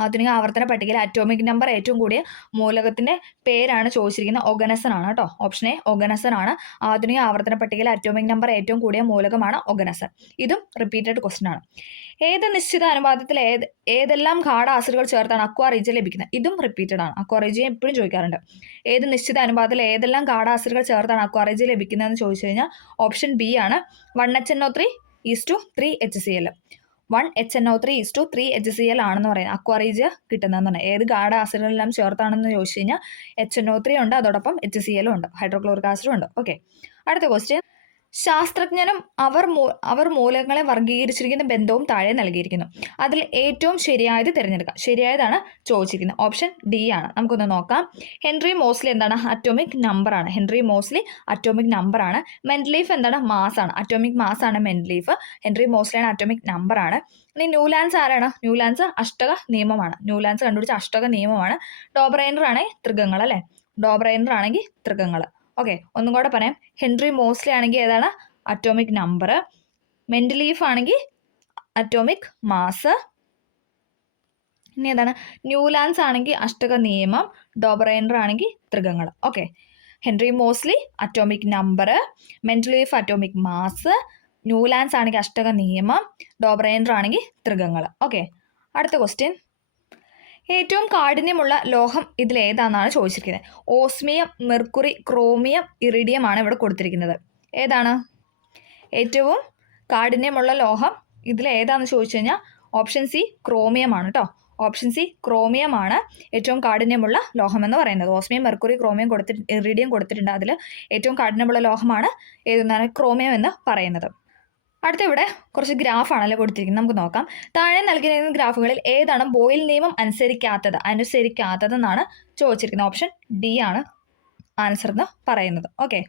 ആധുനിക ആവർത്തന പട്ടികയിൽ അറ്റോമിക് നമ്പർ ഏറ്റവും കൂടിയ മൂലകത്തിന്റെ പേരാണ് ചോദിച്ചിരിക്കുന്നത്. ഒഗനസൺ ആണ് കേട്ടോ. ഓപ്ഷൻ എ ഒഗനസൺ ആണ്. ആധുനിക ആവർത്തന പട്ടികയിൽ അറ്റോമിക് നമ്പർ ഏറ്റവും കൂടിയ മൂലകമാണ് ഒഗനസൺ. ഇതും റിപ്പീറ്റഡ് ക്വസ്റ്റ്യൻ ആണ്. ഏത് നിശ്ചിത അനുപാതത്തിൽ ഏതെല്ലാം ഘാട ആസിഡുകൾ ചേർത്താണ് അക്വാ റീജിയ ലഭിക്കുന്നത്? ഇതും റിപ്പീറ്റഡ് ആണ്. അക്വാ റീജിയ എപ്പോഴും ചോദിക്കാറുണ്ട്. ഏത് നിശ്ചിത അനുപാതത്തിൽ ഏതെല്ലാം ഘാട ആസിഡുകൾ ചേർത്താണ് അക്വാ റീജിയ ലഭിക്കുന്നതെന്ന് ചോദിച്ചു കഴിഞ്ഞാൽ ഓപ്ഷൻ ബി ആണ് 1HNO3:3HCl. 1HNO3:3HCl ആണെന്ന് പറയുന്നത് അക്വാ റീജിയ കിട്ടുന്നതെന്ന് പറഞ്ഞാൽ. ഏത് ഘാട ആസിഡുകളെല്ലാം ചേർത്താണെന്ന് ചോദിച്ചു കഴിഞ്ഞാൽ HNO3 ഉണ്ട്, അതോടൊപ്പം HCl ഉണ്ട്, ഹൈഡ്രോക്ലോറിക് ആസിഡും ഉണ്ട്. ഓക്കെ, അടുത്ത ക്വസ്റ്റ്യൻ, ശാസ്ത്രജ്ഞനും അവർ മൂലകങ്ങളെ വർഗീകരിച്ചിരിക്കുന്ന ബന്ധവും താഴെ നൽകിയിരിക്കുന്നു. അതിൽ ഏറ്റവും ശരിയായത് തിരഞ്ഞെടുക്കുക. ശരിയായതാണ് ചോദിച്ചിരിക്കുന്നത്. ഓപ്ഷൻ ഡി ആണ്. നമുക്കൊന്ന് നോക്കാം. ഹെൻറി മോസ്ലി എന്താണ്? അറ്റോമിക് നമ്പറാണ്. ഹെൻറി മോസ്ലി അറ്റോമിക് നമ്പറാണ്. മെൻഡലീഫ് എന്താണ്? മാസാണ്. അറ്റോമിക് മാസാണ് മെൻഡലീഫ്. ഹെൻറി മോസ്ലിയാണ് അറ്റോമിക് നമ്പറാണ്. ഇനി ന്യൂലാൻസ് ആരാണ്? ന്യൂലാൻസ് അഷ്ടക നിയമമാണ്. ന്യൂലാൻസ് കണ്ടുപിടിച്ച അഷ്ടക നിയമമാണ്. ഡോബ്രൈനർ ആണെങ്കിൽ തൃകങ്ങൾ അല്ലേ? ഡോബ്രൈനർ ആണെങ്കിൽ തൃകങ്ങൾ. ഓക്കെ, ഒന്നും കൂടെ പറയാം. ഹെൻറി മോസ്ലി ആണെങ്കിൽ ഏതാണ്? Atomic number. മെൻഡലീഫ് ആണെങ്കിൽ അറ്റോമിക് മാസ്. ഇനി ഏതാണ്? ന്യൂലാൻസ് ആണെങ്കിൽ അഷ്ടക നിയമം. ഡോബ്രൈനർ ആണെങ്കിൽ തൃകങ്ങൾ. Okay, Henry Moseley atomic number, Mendeleev atomic mass, Newlands ആണെങ്കിൽ അഷ്ടക നിയമം, ഡോബ്രൈനർ ആണെങ്കിൽ തൃകങ്ങൾ. ഓക്കെ, അടുത്ത ക്വസ്റ്റ്യൻ, ഏറ്റവും കാഠിന്യമുള്ള ലോഹം ഇതിലേതാണെന്നാണ് ചോദിച്ചിരിക്കുന്നത്. ഓസ്മിയം, മെർക്കുറി, ക്രോമിയം, ഇറിഡിയം ആണ് ഇവിടെ കൊടുത്തിരിക്കുന്നത്. ഏതാണ് ഏറ്റവും കാഠിന്യമുള്ള ലോഹം? ഇതിലേതാണെന്ന് ചോദിച്ചു കഴിഞ്ഞാൽ ഓപ്ഷൻ സി ക്രോമിയം ആണ് കേട്ടോ. ഓപ്ഷൻ സി ക്രോമിയം ആണ് ഏറ്റവും കാഠിന്യമുള്ള ലോഹം എന്ന് പറയുന്നത്. ഓസ്മിയം, മെർക്കുറി, ക്രോമിയം ഇറിഡിയം കൊടുത്തിട്ടുണ്ട്. അതിൽ ഏറ്റവും കാഠിന്യമുള്ള ലോഹമാണ് ഏതെന്നാണ്? ക്രോമിയം എന്ന് പറയുന്നത്. അടുത്ത ഇവിടെ കുറച്ച് ഗ്രാഫാണല്ലോ കൊടുത്തിരിക്കുന്നത്. നമുക്ക് നോക്കാം. താഴെ നൽകിയിരിക്കുന്ന ഗ്രാഫുകളിൽ ഏതാണ് ബോയിൽ നിയമം അനുസരിക്കാത്തതെന്നാണ് ചോദിച്ചിരിക്കുന്നത്. ഓപ്ഷൻ ഡി ആണ് ആൻസർ എന്ന് പറയുന്നത്. Okay,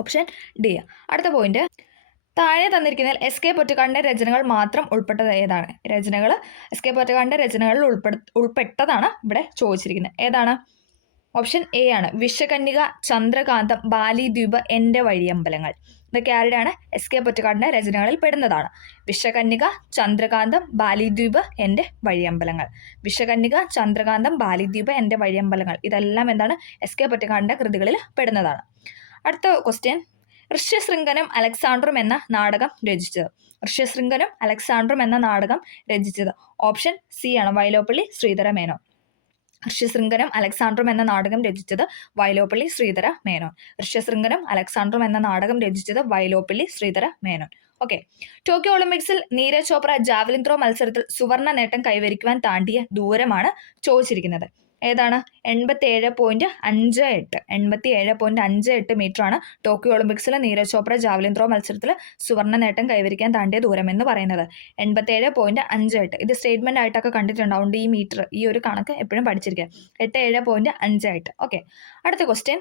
option D. അടുത്ത പോയിന്റ്, താഴെ തന്നിരിക്കുന്നതിൽ എസ്.കെ. പൊറ്റക്കാടിൻ്റെ രചനകൾ മാത്രം ഉൾപ്പെട്ടത് ഏതാണ്? എസ്.കെ. പൊറ്റക്കാടിൻ്റെ രചനകളിൽ ഉൾപ്പെട്ടതാണ് ഇവിടെ ചോദിച്ചിരിക്കുന്നത്. ഏതാണ്? ഓപ്ഷൻ എ ആണ്. വിഷകന്യക, ചന്ദ്രകാന്തം, ബാലിദ്വീപ്, എൻ്റെ വഴിയമ്പലങ്ങൾ. ഇതൊക്കെ ആരുടെയാണ്? എസ്.കെ. പൊറ്റക്കാടിൻ്റെ രചനകളിൽ പെടുന്നതാണ്. വിഷകന്യക, ചന്ദ്രകാന്തം, ബാലിദ്വീപ്, എൻ്റെ വഴിയമ്പലങ്ങൾ. വിഷകന്യക, ചന്ദ്രകാന്തം, ബാലിദ്വീപ്, എൻ്റെ വഴിയമ്പലങ്ങൾ. ഇതെല്ലാം എന്താണ്? എസ്.കെ. പൊറ്റക്കാടിൻ്റെ കൃതികളിൽ പെടുന്നതാണ്. അടുത്ത ക്വസ്റ്റ്യൻ, ഋഷ്യശൃംഖനും അലക്സാണ്ടറും എന്ന നാടകം രചിച്ചത്. ഋഷ്യശൃംഖനും അലക്സാണ്ടറും എന്ന നാടകം രചിച്ചത് ഓപ്ഷൻ സി ആണ്. വൈലോപ്പിള്ളി ശ്രീധര മേനോൻ. ഋഷ്യശൃംഖനും അലക്സാണ്ടറും എന്ന നാടകം രചിച്ചത് വൈലോപ്പിള്ളി ശ്രീധര മേനോൻ. ഋഷ്യശൃംഖനും അലക്സാണ്ടറും എന്ന നാടകം രചിച്ചത് വൈലോപ്പിള്ളി ശ്രീധര മേനോൻ. ഓക്കെ, ടോക്കിയോ ഒളിമ്പിക്സിൽ നീരജ് ചോപ്ര ജാവലിൻ ത്രോ മത്സരത്തിൽ സുവർണ നേട്ടം കൈവരിക്കുവാൻ താണ്ടിയ ദൂരമാണ് ചോദിച്ചിരിക്കുന്നത്. ഏതാണ്? 87.58. 87.58 മീറ്റർ ആണ് ടോക്കിയോ ഒളിമ്പിക്സിൽ നീരജ് ചോപ്ര ജാവലിൻ ത്രോ മത്സരത്തിൽ സുവർണ നേട്ടം കൈവരിക്കാൻ താണ്ടിയ ദൂരം എന്ന് പറയുന്നത്. 87.58. ഇത് സ്റ്റേറ്റ്മെന്റ് ആയിട്ടൊക്കെ കണ്ടിട്ടുണ്ടാവും. ഈ മീറ്റർ, ഈ ഒരു കണക്ക് എപ്പോഴും പഠിച്ചിരിക്കുക. 87.58. ഓക്കെ, അടുത്ത ക്വസ്റ്റ്യൻ,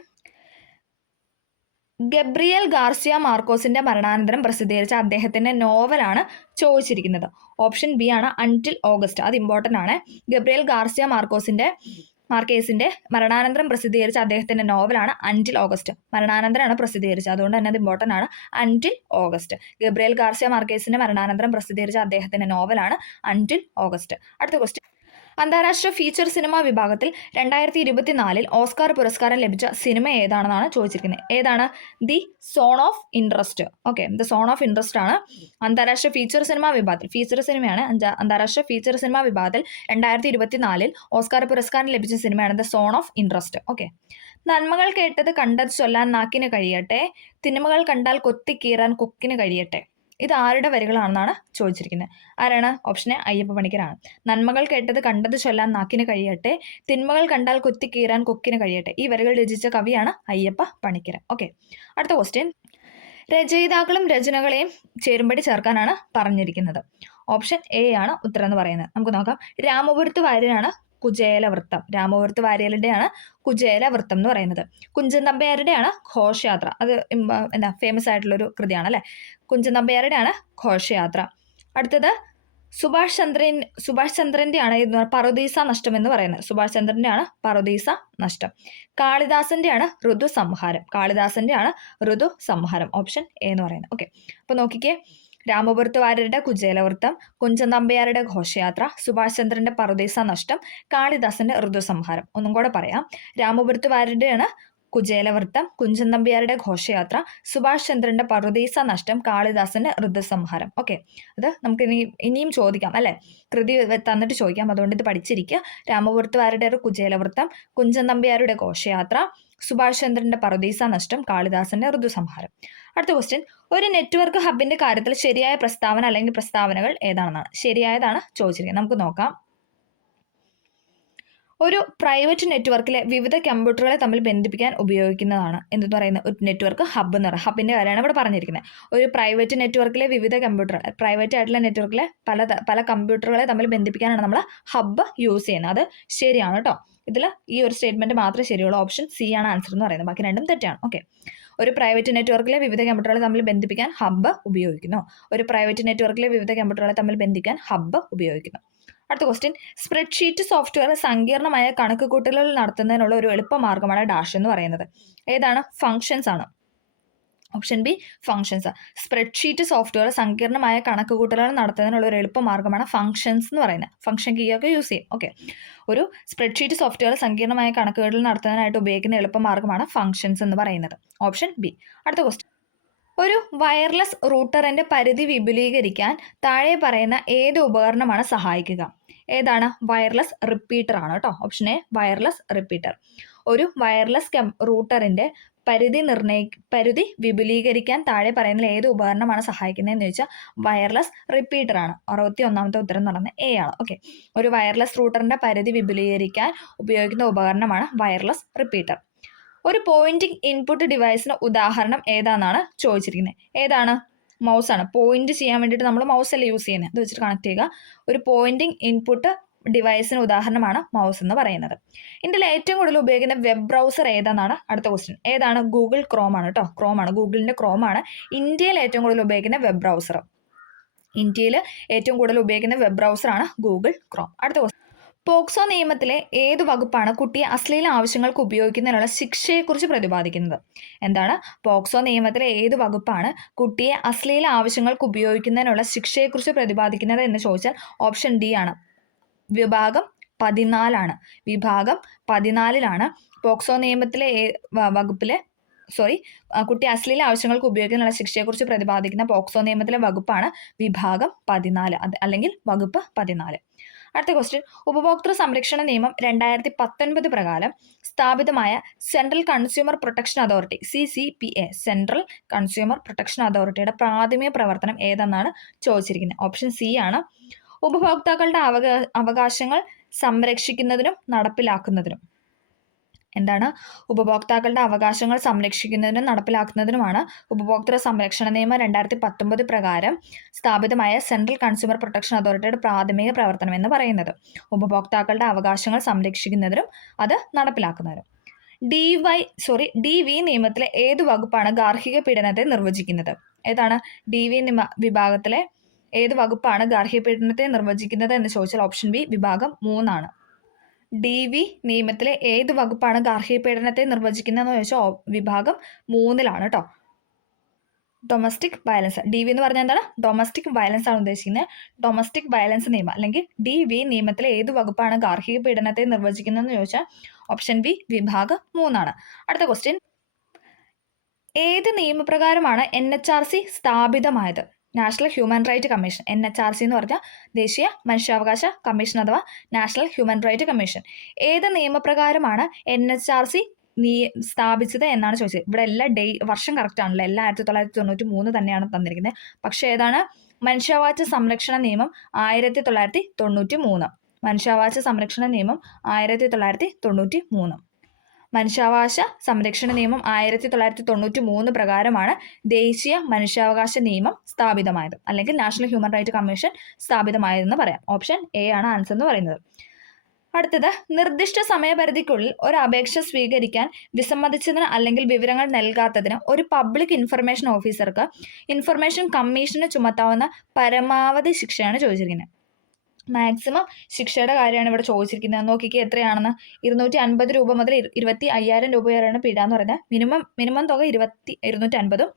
ഗബ്രിയൽ ഗാർസിയ മാർക്കോസിന്റെ മരണാനന്തരം പ്രസിദ്ധീകരിച്ച അദ്ദേഹത്തിന്റെ നോവലാണ് ചോദിച്ചിരിക്കുന്നത്. ഓപ്ഷൻ ബി ആണ് അൺടിൽ ഓഗസ്റ്റ്. അത് ഇമ്പോർട്ടൻ്റ് ആണ്. ഗബ്രിയൽ ഗാർസിയ മാർക്കേസിന്റെ മരണാനന്തരം പ്രസിദ്ധീകരിച്ച അദ്ദേഹത്തിന്റെ നോവലാണ് അൺടിൽ ഓഗസ്റ്റ്. മരണാനന്തരമാണ് പ്രസിദ്ധീകരിച്ചത്, അതുകൊണ്ട് തന്നെ അത് ഇമ്പോർട്ടൻ്റ് ആണ്. Until August. ഗബ്രിയൽ ഗാർസിയ മാർക്കേസിന്റെ മരണാനന്തരം പ്രസിദ്ധീകരിച്ച അദ്ദേഹത്തിന്റെ നോവലാണ് അൺടിൽ ഓഗസ്റ്റ്. അടുത്ത ക്വസ്റ്റ്യൻ, അന്താരാഷ്ട്ര ഫീച്ചർ സിനിമ വിഭാഗത്തിൽ 2024 ഓസ്കാർ പുരസ്കാരം ലഭിച്ച സിനിമ ഏതാണെന്നാണ് ചോദിച്ചിരിക്കുന്നത്. ഏതാണ്? The zone of interest. Okay, the zone of interest ആണ് അന്താരാഷ്ട്ര ഫീച്ചർ സിനിമ വിഭാഗത്തിൽ. ഫീച്ചർ സിനിമയാണ്. അന്താരാഷ്ട്ര ഫീച്ചർ സിനിമ വിഭാഗത്തിൽ 2024 ഓസ്കാർ പുരസ്കാരം ലഭിച്ച സിനിമയാണ് the zone of interest. Okay, നന്മകൾ കേട്ടത് കണ്ടത് ചൊല്ലാൻ നാക്കിന് കഴിയട്ടെ, തിന്മകൾ കണ്ടാൽ കൊത്തിക്കീറാൻ കൊക്കിന് കഴിയട്ടെ. ഇത് ആരുടെ വരികളാണെന്നാണ് ചോദിച്ചിരിക്കുന്നത്. ആരാണ്? ഓപ്ഷൻ എ അയ്യപ്പ പണിക്കരാണ്. നന്മകൾ കേട്ടത് കണ്ടത് ചൊല്ലാൻ നാക്കിന് കഴിയട്ടെ, തിന്മകൾ കണ്ടാൽ കൊത്തിക്കീറാൻ കൊക്കിന് കഴിയട്ടെ. ഈ വരികൾ രചിച്ച കവിയാണ് അയ്യപ്പ പണിക്കർ. ഓക്കെ, അടുത്ത ക്വസ്റ്റ്യൻ, രചയിതാക്കളും രചനകളെയും ചേരുംപടി ചേർക്കാനാണ് പറഞ്ഞിരിക്കുന്നത്. ഓപ്ഷൻ എ ആണ് ഉത്തരം എന്ന് പറയുന്നത്. നമുക്ക് നോക്കാം. രാമപുരത്ത് വാര്യരാണ് കുചേലവൃത്തം. രാമപുരത്ത് വാര്യരുടെയാണ് കുചേലവൃത്തം എന്ന് പറയുന്നത്. കുഞ്ചൻ നമ്പ്യാരുടെയാണ് ഘോഷയാത്ര. അത് ഫേമസ് ആയിട്ടുള്ളൊരു കൃതിയാണ് അല്ലേ. കുഞ്ചൻ നമ്പ്യാരുടെയാണ് ഘോഷയാത്ര. അടുത്തത് സുഭാഷ് ചന്ദ്രൻ്റെയാണ് പറുദീസ നഷ്ടം എന്ന് പറയുന്നത്. സുഭാഷ് ചന്ദ്രൻ്റെയാണ് പറുദീസ നഷ്ടം. കാളിദാസൻ്റെയാണ് ഋതു സംഹാരം. ഓപ്ഷൻ എ എന്ന് പറയുന്നത്. ഓക്കെ, അപ്പോൾ നോക്കിക്കേ, രാമപുരത്ത് വാര്യരുടെ കുചേലവൃത്തം, കുഞ്ചൻ നമ്പ്യാരുടെ ഘോഷയാത്ര, സുഭാഷ് ചന്ദ്രന്റെ പറുദീസ നഷ്ടം, കാളിദാസന്റെ ഋതുസംഹാരം. ഒന്നും കൂടെ പറയാം. രാമപുരത്ത് വാര്യരുടെയാണ് കുചേലവൃത്തം, കുഞ്ചൻ നമ്പ്യാരുടെ ഘോഷയാത്ര, സുഭാഷ് ചന്ദ്രന്റെ പറുദീസ നഷ്ടം, കാളിദാസന്റെ ഋതുസംഹാരം. ഓക്കെ, അത് നമുക്ക് ഇനിയും ചോദിക്കാം അല്ലെ, കൃതി തന്നിട്ട് ചോദിക്കാം. അതുകൊണ്ട് ഇത് പഠിച്ചിരിക്കുക. രാമപുരത്ത് വാര്യരുടെ കുചേലവൃത്തം, കുഞ്ചൻ നമ്പ്യാരുടെ ഘോഷയാത്ര, സുഭാഷ് ചന്ദ്രന്റെ പറുദീസ നഷ്ടം, കാളിദാസന്റെ ഋതുസംഹാരം. അടുത്ത ക്വസ്റ്റ്യൻ, ഒരു നെറ്റ്വർക്ക് ഹബിന്റെ കാര്യത്തിൽ ശരിയായ പ്രസ്താവന അല്ലെങ്കിൽ പ്രസ്താവനകൾ ഏതാണെന്നാണ്. ശരിയായതാണ് ചോദിച്ചിരിക്കുന്നത്. നമുക്ക് നോക്കാം. ഒരു പ്രൈവറ്റ് നെറ്റ്വർക്കിലെ വിവിധ കമ്പ്യൂട്ടറുകളെ തമ്മിൽ ബന്ധിപ്പിക്കാൻ ഉപയോഗിക്കുന്നതാണ് എന്തെന്ന് പറയുന്നത് ഒരു നെറ്റ്വർക്ക് ഹബ്ബ് എന്ന് പറയുന്നത്. ഹബിന്റെ കാര്യമാണ് ഇവിടെ പറഞ്ഞിരിക്കുന്നത്. ഒരു പ്രൈവറ്റ് നെറ്റ്വർക്കിലെ വിവിധ കമ്പ്യൂട്ടറുകൾ, പ്രൈവറ്റ് ആയിട്ടുള്ള നെറ്റ്വർക്കിലെ പല കമ്പ്യൂട്ടറുകളെ തമ്മിൽ ബന്ധിപ്പിക്കാനാണ് നമ്മൾ ഹബ്ബ് യൂസ് ചെയ്യുന്നത്. അത് ശരിയാണ് കേട്ടോ. ഇതിൽ ഈ ഒരു സ്റ്റേറ്റ്മെന്റ് മാത്രമേ ശരിയുള്ളൂ. ഓപ്ഷൻ സി ആണ് ആൻസർ എന്ന് പറയുന്നത്. ബാക്കി രണ്ടും തെറ്റാണ്. ഓക്കെ, ഒരു പ്രൈവറ്റ് നെറ്റ്വർക്കിലെ വിവിധ കമ്പ്യൂട്ടറുകളെ തമ്മിൽ ബന്ധിപ്പിക്കാൻ ഹബ്ബ് ഉപയോഗിക്കുന്നു. ഒരു പ്രൈവറ്റ് നെറ്റ്വർക്കിലെ വിവിധ കമ്പ്യൂട്ടറുകളെ തമ്മിൽ ബന്ധിക്കാൻ ഹബ്ബ് ഉപയോഗിക്കുന്നു. അടുത്ത ക്വസ്റ്റ്യൻ, സ്പ്രെഡ്ഷീറ്റ് സോഫ്റ്റ്വെയർ സങ്കീർണമായ കണക്കുകൂട്ടലുകൾ നടത്തുന്നതിനുള്ള ഒരു എളുപ്പമാർഗ്ഗമാണ് ഡാഷ് എന്ന് പറയുന്നത്. ഏതാണ്? ഫങ്ഷൻസ് ആണ്. Option B functions. Spreadsheet software സങ്കീർണമായ കണക്കുകൂട്ടലുകൾ നടത്തുന്നതിനുള്ള ഒരു എളുപ്പമാർഗ്ഗമാണ് ഫങ്ഷൻസ് എന്ന് പറയുന്നത്. ഫങ്ഷൻ കീ ഒക്കെ യൂസ് ചെയ്യും. ഓക്കെ, ഒരു സ്പ്രെഡ്ഷീറ്റ് സോഫ്റ്റ്വെയർ സങ്കീർണമായ കണക്കുകൂട്ടൽ നടത്തുന്നതിനായിട്ട് ഉപയോഗിക്കുന്ന എളുപ്പമാർഗ്ഗമാണ് ഫങ്ഷൻസ് എന്ന് പറയുന്നത്. Option B. അടുത്ത ക്വസ്റ്റ്യൻ, ഒരു വയർലെസ് റൂട്ടറിന്റെ പരിധി വിപുലീകരിക്കാൻ താഴെ പറയുന്ന ഏത് ഉപകരണമാണ് സഹായിക്കുക? ഏതാണ്? വയർലെസ് റിപ്പീറ്റർ ആണ് കേട്ടോ. Option A wireless repeater. ഒരു വയർലെസ് റൂട്ടറിന്റെ പരിധി വിപുലീകരിക്കാൻ താഴെ പറയുന്ന ഏത് ഉപകരണമാണ് സഹായിക്കുന്നതെന്ന് ചോദിച്ചാൽ വയർലെസ് റിപ്പീറ്റർ ആണ്. 61ാമത്തെ ഉത്തരം എന്ന് പറയുന്നത് എ ആണ്. ഓക്കെ, ഒരു വയർലെസ് റൂട്ടറിന്റെ പരിധി വിപുലീകരിക്കാൻ ഉപയോഗിക്കുന്ന ഉപകരണമാണ് വയർലെസ് റിപ്പീറ്റർ. ഒരു പോയിന്റിംഗ് ഇൻപുട്ട് ഡിവൈസിന് ഉദാഹരണം ഏതാണെന്നാണ് ചോദിച്ചിരിക്കുന്നത്. ഏതാണ്? മൗസ് ആണ്. പോയിന്റ് ചെയ്യാൻ വേണ്ടിയിട്ട് നമ്മൾ മൗസ് അല്ലേ യൂസ് ചെയ്യുന്നത്. അത് വെച്ചിട്ട് കണക്ട് ചെയ്യുക. ഒരു പോയിന്റിംഗ് ഇൻപുട്ട് ഡിവൈസിന് ഉദാഹരണമാണ് മൗസ് എന്ന് പറയുന്നത്. ഇന്ത്യയിൽ ഏറ്റവും കൂടുതൽ ഉപയോഗിക്കുന്ന വെബ് ബ്രൗസർ ഏതാണെന്നാണ് അടുത്ത ക്വസ്റ്റ്യൻ. ഏതാണ്? ഗൂഗിൾ ക്രോം ആണ് കേട്ടോ. ക്രോം ആണ്, ഗൂഗിളിന്റെ ക്രോം ആണ് ഇന്ത്യയിൽ ഏറ്റവും കൂടുതൽ ഉപയോഗിക്കുന്ന വെബ് ബ്രൗസർ. ഇന്ത്യയിൽ ഏറ്റവും കൂടുതൽ ഉപയോഗിക്കുന്ന വെബ് ബ്രൗസർ ആണ് ഗൂഗിൾ ക്രോം. അടുത്ത ക്വസ്റ്റ്യൻ, പോക്സോ നിയമത്തിലെ ഏത് വകുപ്പാണ് കുട്ടിയെ അശ്ലീല ആവശ്യങ്ങൾക്ക് ഉപയോഗിക്കുന്നതിനുള്ള ശിക്ഷയെക്കുറിച്ച് പ്രതിപാദിക്കുന്നത്? എന്താണ്? പോക്സോ നിയമത്തിലെ ഏത് വകുപ്പാണ് കുട്ടിയെ അശ്ലീല ആവശ്യങ്ങൾക്ക് ഉപയോഗിക്കുന്നതിനുള്ള ശിക്ഷയെക്കുറിച്ച് പ്രതിപാദിക്കുന്നത് എന്ന് ചോദിച്ചാൽ ഓപ്ഷൻ ഡി ആണ്. വിഭാഗം 14 വിഭാഗം 14 പോക്സോ നിയമത്തിലെ വകുപ്പിലെ കുട്ടി അശ്ലീല ആവശ്യങ്ങൾക്ക് ഉപയോഗിക്കുന്നതിനുള്ള ശിക്ഷയെക്കുറിച്ച് പ്രതിപാദിക്കുന്ന പോക്സോ നിയമത്തിലെ വകുപ്പാണ് വിഭാഗം 14 അല്ലെങ്കിൽ വകുപ്പ് 14. അടുത്ത ക്വസ്റ്റ്യൻ, ഉപഭോക്തൃ സംരക്ഷണ നിയമം 2019 പ്രകാരം സ്ഥാപിതമായ central consumer protection authority CCPA central consumer protection അതോറിറ്റിയുടെ പ്രാഥമിക പ്രവർത്തനം ഏതെന്നാണ് ചോദിച്ചിരിക്കുന്നത്. ഓപ്ഷൻ സി ആണ്. ഉപഭോക്താക്കളുടെ അവകാശങ്ങൾ സംരക്ഷിക്കുന്നതിനും നടപ്പിലാക്കുന്നതിനും. എന്താണ്? ഉപഭോക്താക്കളുടെ അവകാശങ്ങൾ സംരക്ഷിക്കുന്നതിനും നടപ്പിലാക്കുന്നതിനുമാണ് ഉപഭോക്തൃ സംരക്ഷണ നിയമം 2019 പ്രകാരം സ്ഥാപിതമായ സെൻട്രൽ കൺസ്യൂമർ പ്രൊട്ടക്ഷൻ അതോറിറ്റിയുടെ പ്രാഥമിക പ്രവർത്തനം എന്ന് പറയുന്നത്. ഉപഭോക്താക്കളുടെ അവകാശങ്ങൾ സംരക്ഷിക്കുന്നതിനും അത് നടപ്പിലാക്കുന്നതിനും. DV നിയമത്തിലെ ഏത് വകുപ്പാണ് ഗാർഹിക പീഡനത്തെ നിർവചിക്കുന്നത്? ഏതാണ്? DV വിഭാഗത്തിലെ ഏത് വകുപ്പാണ് ഗാർഹിക പീഡനത്തെ നിർവചിക്കുന്നത് എന്ന് ചോദിച്ചാൽ ഓപ്ഷൻ ബി വിഭാഗം 3 ആണ്. DV നിയമത്തിലെ ഏത് വകുപ്പാണ് ഗാർഹിക പീഡനത്തെ നിർവചിക്കുന്നതെന്ന് ചോദിച്ചാൽ വിഭാഗം 3 കേട്ടോ. Domestic violence. DV എന്ന് പറഞ്ഞാൽ എന്താണ്? ഡൊമസ്റ്റിക് വയലൻസ് ആണ് ഉദ്ദേശിക്കുന്നത്. ഡൊമസ്റ്റിക് വയലൻസ് നിയമം അല്ലെങ്കിൽ DV നിയമത്തിലെ ഏത് വകുപ്പാണ് ഗാർഹിക പീഡനത്തെ നിർവചിക്കുന്നതെന്ന് ചോദിച്ചാൽ ഓപ്ഷൻ ബി വിഭാഗം 3 ആണ്. അടുത്ത ക്വസ്റ്റ്യൻ, ഏത് നിയമപ്രകാരമാണ് NHRC സ്ഥാപിതമായത്? National human right commission. NHRC എന്ന് പറഞ്ഞാൽ ദേശീയ മനുഷ്യാവകാശ കമ്മീഷൻ അഥവാ നാഷണൽ ഹ്യൂമൻ റൈറ്റ് കമ്മീഷൻ. ഏത് നിയമപ്രകാരമാണ് NHRC സ്ഥാപിച്ചത് എന്നാണ് ചോദിച്ചത്. ഇവിടെ എല്ലാ വർഷം കറക്റ്റ് ആണല്ലോ. എല്ലാ 1993 തന്നെയാണ് തന്നിരിക്കുന്നത്. പക്ഷേ ഏതാണ്? മനുഷ്യാവകാശ സംരക്ഷണ നിയമം 1993. മനുഷ്യാവകാശ സംരക്ഷണ നിയമം 1993. മനുഷ്യാവകാശ സംരക്ഷണ നിയമം 1993 പ്രകാരമാണ് ദേശീയ മനുഷ്യാവകാശ നിയമം സ്ഥാപിതമായത് അല്ലെങ്കിൽ നാഷണൽ ഹ്യൂമൻ റൈറ്റ് കമ്മീഷൻ സ്ഥാപിതമായതെന്ന് പറയാം. ഓപ്ഷൻ എ ആണ് ആൻസർ എന്ന് പറയുന്നത്. അടുത്തത്, നിർദ്ദിഷ്ട സമയപരിധിക്കുള്ളിൽ ഒരു അപേക്ഷ സ്വീകരിക്കാൻ വിസമ്മതിച്ചതിന് അല്ലെങ്കിൽ വിവരങ്ങൾ നൽകാത്തതിന് ഒരു പബ്ലിക് ഇൻഫർമേഷൻ ഓഫീസർക്ക് ഇൻഫർമേഷൻ കമ്മീഷന് ചുമത്താവുന്ന പരമാവധി ശിക്ഷയാണ് ചോദിച്ചിരിക്കുന്നത്. മാക്സിമം ശിക്ഷയുടെ കാര്യമാണ് ഇവിടെ ചോദിച്ചിരിക്കുന്നത്. നോക്കിക്കേ എത്രയാണെന്ന്. 250 രൂപ മുതൽ 25,000 രൂപ വരെയാണ് പിഴ എന്ന് പറയുന്നത്. മിനിമം തുക 250.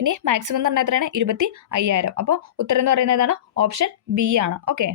ഇനി മാക്സിമം എന്ന് പറഞ്ഞാൽ എത്രയാണ്? 25,000. അപ്പോൾ ഉത്തരം എന്ന് പറയുന്നത് ഏതാണ്? ഓപ്ഷൻ ബി ആണ്. ഓക്കെ.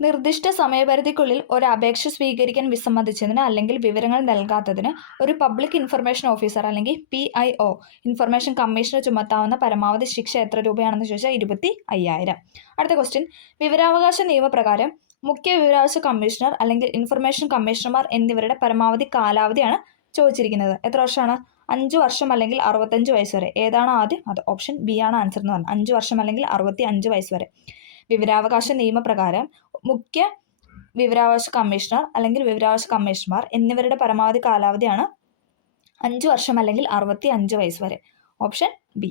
നിർദ്ദിഷ്ട സമയപരിധിക്കുള്ളിൽ ഒരു അപേക്ഷ സ്വീകരിക്കാൻ വിസമ്മതിച്ചതിന് അല്ലെങ്കിൽ വിവരങ്ങൾ നൽകാത്തതിന് ഒരു പബ്ലിക് ഇൻഫർമേഷൻ ഓഫീസർ അല്ലെങ്കിൽ PIO ഇൻഫർമേഷൻ കമ്മീഷണർ ചുമത്താവുന്ന പരമാവധി ശിക്ഷ എത്ര രൂപയാണെന്ന് ചോദിച്ചാൽ 25,000. അടുത്ത ക്വസ്റ്റ്യൻ. വിവരാവകാശ നിയമപ്രകാരം മുഖ്യ വിവരാവകാശ കമ്മീഷണർ അല്ലെങ്കിൽ ഇൻഫർമേഷൻ കമ്മീഷണർമാർ എന്നിവരുടെ പരമാവധി കാലാവധിയാണ് ചോദിച്ചിരിക്കുന്നത്. എത്ര വർഷമാണ്? 5 വർഷം അല്ലെങ്കിൽ 65 വയസ്സ് വരെ. ഏതാണ് ആദ്യം? അത് ഓപ്ഷൻ ബി ആണ് ആൻസർ എന്ന് പറഞ്ഞത്. 5 വർഷം അല്ലെങ്കിൽ 65 വയസ്സ് വരെ. വിവരാവകാശ നിയമപ്രകാരം മുഖ്യ വിവരാവകാശ കമ്മീഷണർ അല്ലെങ്കിൽ വിവരാവകാശ കമ്മീഷണർമാർ എന്നിവരുടെ പരമാവധി കാലാവധിയാണ് 5 വർഷം അല്ലെങ്കിൽ 65 വയസ്സ് വരെ. Option B.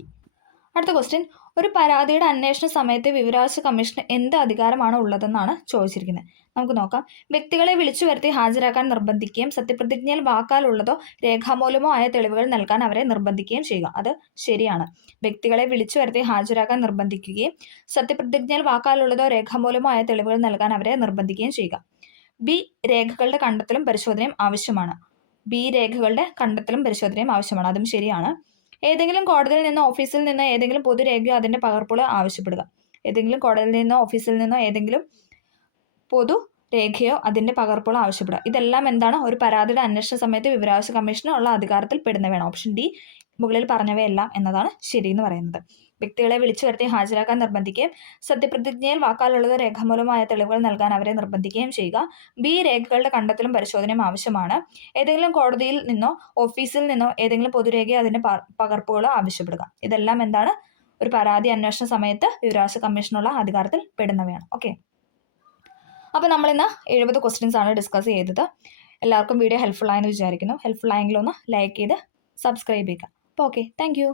അടുത്ത ക്വസ്റ്റ്യൻ. ഒരു പരാതിയുടെ അന്വേഷണ സമയത്ത് വിവരാവകാശ കമ്മീഷന് എന്ത് അധികാരമാണ് ഉള്ളതെന്നാണ് ചോദിച്ചിരിക്കുന്നത്. നമുക്ക് നോക്കാം. വ്യക്തികളെ വിളിച്ചു വരുത്തി ഹാജരാക്കാൻ നിർബന്ധിക്കുകയും സത്യപ്രതിജ്ഞയിൽ വാക്കാലുള്ളതോ രേഖാമൂലമോ ആയ തെളിവുകൾ നൽകാൻ അവരെ നിർബന്ധിക്കുകയും ചെയ്യുക. അത് ശരിയാണ്. വ്യക്തികളെ വിളിച്ചു വരുത്തി ഹാജരാക്കാൻ നിർബന്ധിക്കുകയും സത്യപ്രതിജ്ഞയിൽ വാക്കാലുള്ളതോ രേഖാമൂലമോ ആയ തെളിവുകൾ നൽകാൻ അവരെ നിർബന്ധിക്കുകയും ചെയ്യുക. ബി. രേഖകളുടെ കണ്ടെത്തലും പരിശോധനയും ആവശ്യമാണ്. അതും ശരിയാണ്. ഏതെങ്കിലും കോടതിയിൽ നിന്നോ ഓഫീസിൽ നിന്നോ ഏതെങ്കിലും പൊതുരേഖയോ അതിൻ്റെ പകർപ്പുകളോ ആവശ്യപ്പെടുക. ഏതെങ്കിലും കോടതിയിൽ നിന്നോ ഓഫീസിൽ നിന്നോ ഏതെങ്കിലും പൊതുരേഖയോ അതിൻ്റെ പകർപ്പുകളോ ആവശ്യപ്പെടുക. ഇതെല്ലാം എന്താണ്? ഒരു പരാതിയുടെ അന്വേഷണ സമയത്ത് വിവരാവകാശ കമ്മീഷന് ഉള്ള അധികാരത്തിൽ പെടുന്നവയാണ്. ഓപ്ഷൻ ഡി മുകളിൽ പറഞ്ഞവയെല്ലാം എന്നതാണ് ശരിയെന്ന് പറയുന്നത്. വ്യക്തികളെ വിളിച്ചു വരുത്തി ഹാജരാക്കാൻ നിർബന്ധിക്കുകയും സത്യപ്രതിജ്ഞയിൽ വാക്കാലുള്ളതോ രേഖാമൂലമായ തെളിവുകൾ നൽകാൻ അവരെ നിർബന്ധിക്കുകയും ചെയ്യുക. ബി. രേഖകളുടെ കണ്ടെത്തലും പരിശോധനയും ആവശ്യമാണ്. ഏതെങ്കിലും കോടതിയിൽ നിന്നോ ഓഫീസിൽ നിന്നോ ഏതെങ്കിലും പൊതുരേഖയോ അതിൻ്റെ പകർപ്പുകളോ ആവശ്യപ്പെടുക. ഇതെല്ലാം എന്താണ്? ഒരു പരാതി അന്വേഷണ സമയത്ത് വിവരാവകാശ കമ്മീഷനുള്ള അധികാരത്തിൽ പെടുന്നവയാണ്. ഓക്കെ. അപ്പോൾ നമ്മളിന്ന് 70 ക്വസ്റ്റ്യൻസ് ആണ് ഡിസ്കസ് ചെയ്തത്. എല്ലാവർക്കും വീഡിയോ ഹെൽപ്ഫുൾ ആയെന്ന് വിചാരിക്കുന്നു. ഹെൽപ്ഫുൾ ആയെങ്കിൽ ഒന്ന് ലൈക്ക് ചെയ്ത് സബ്സ്ക്രൈബ് ചെയ്യുക. അപ്പോൾ ഓക്കെ, താങ്ക് യു.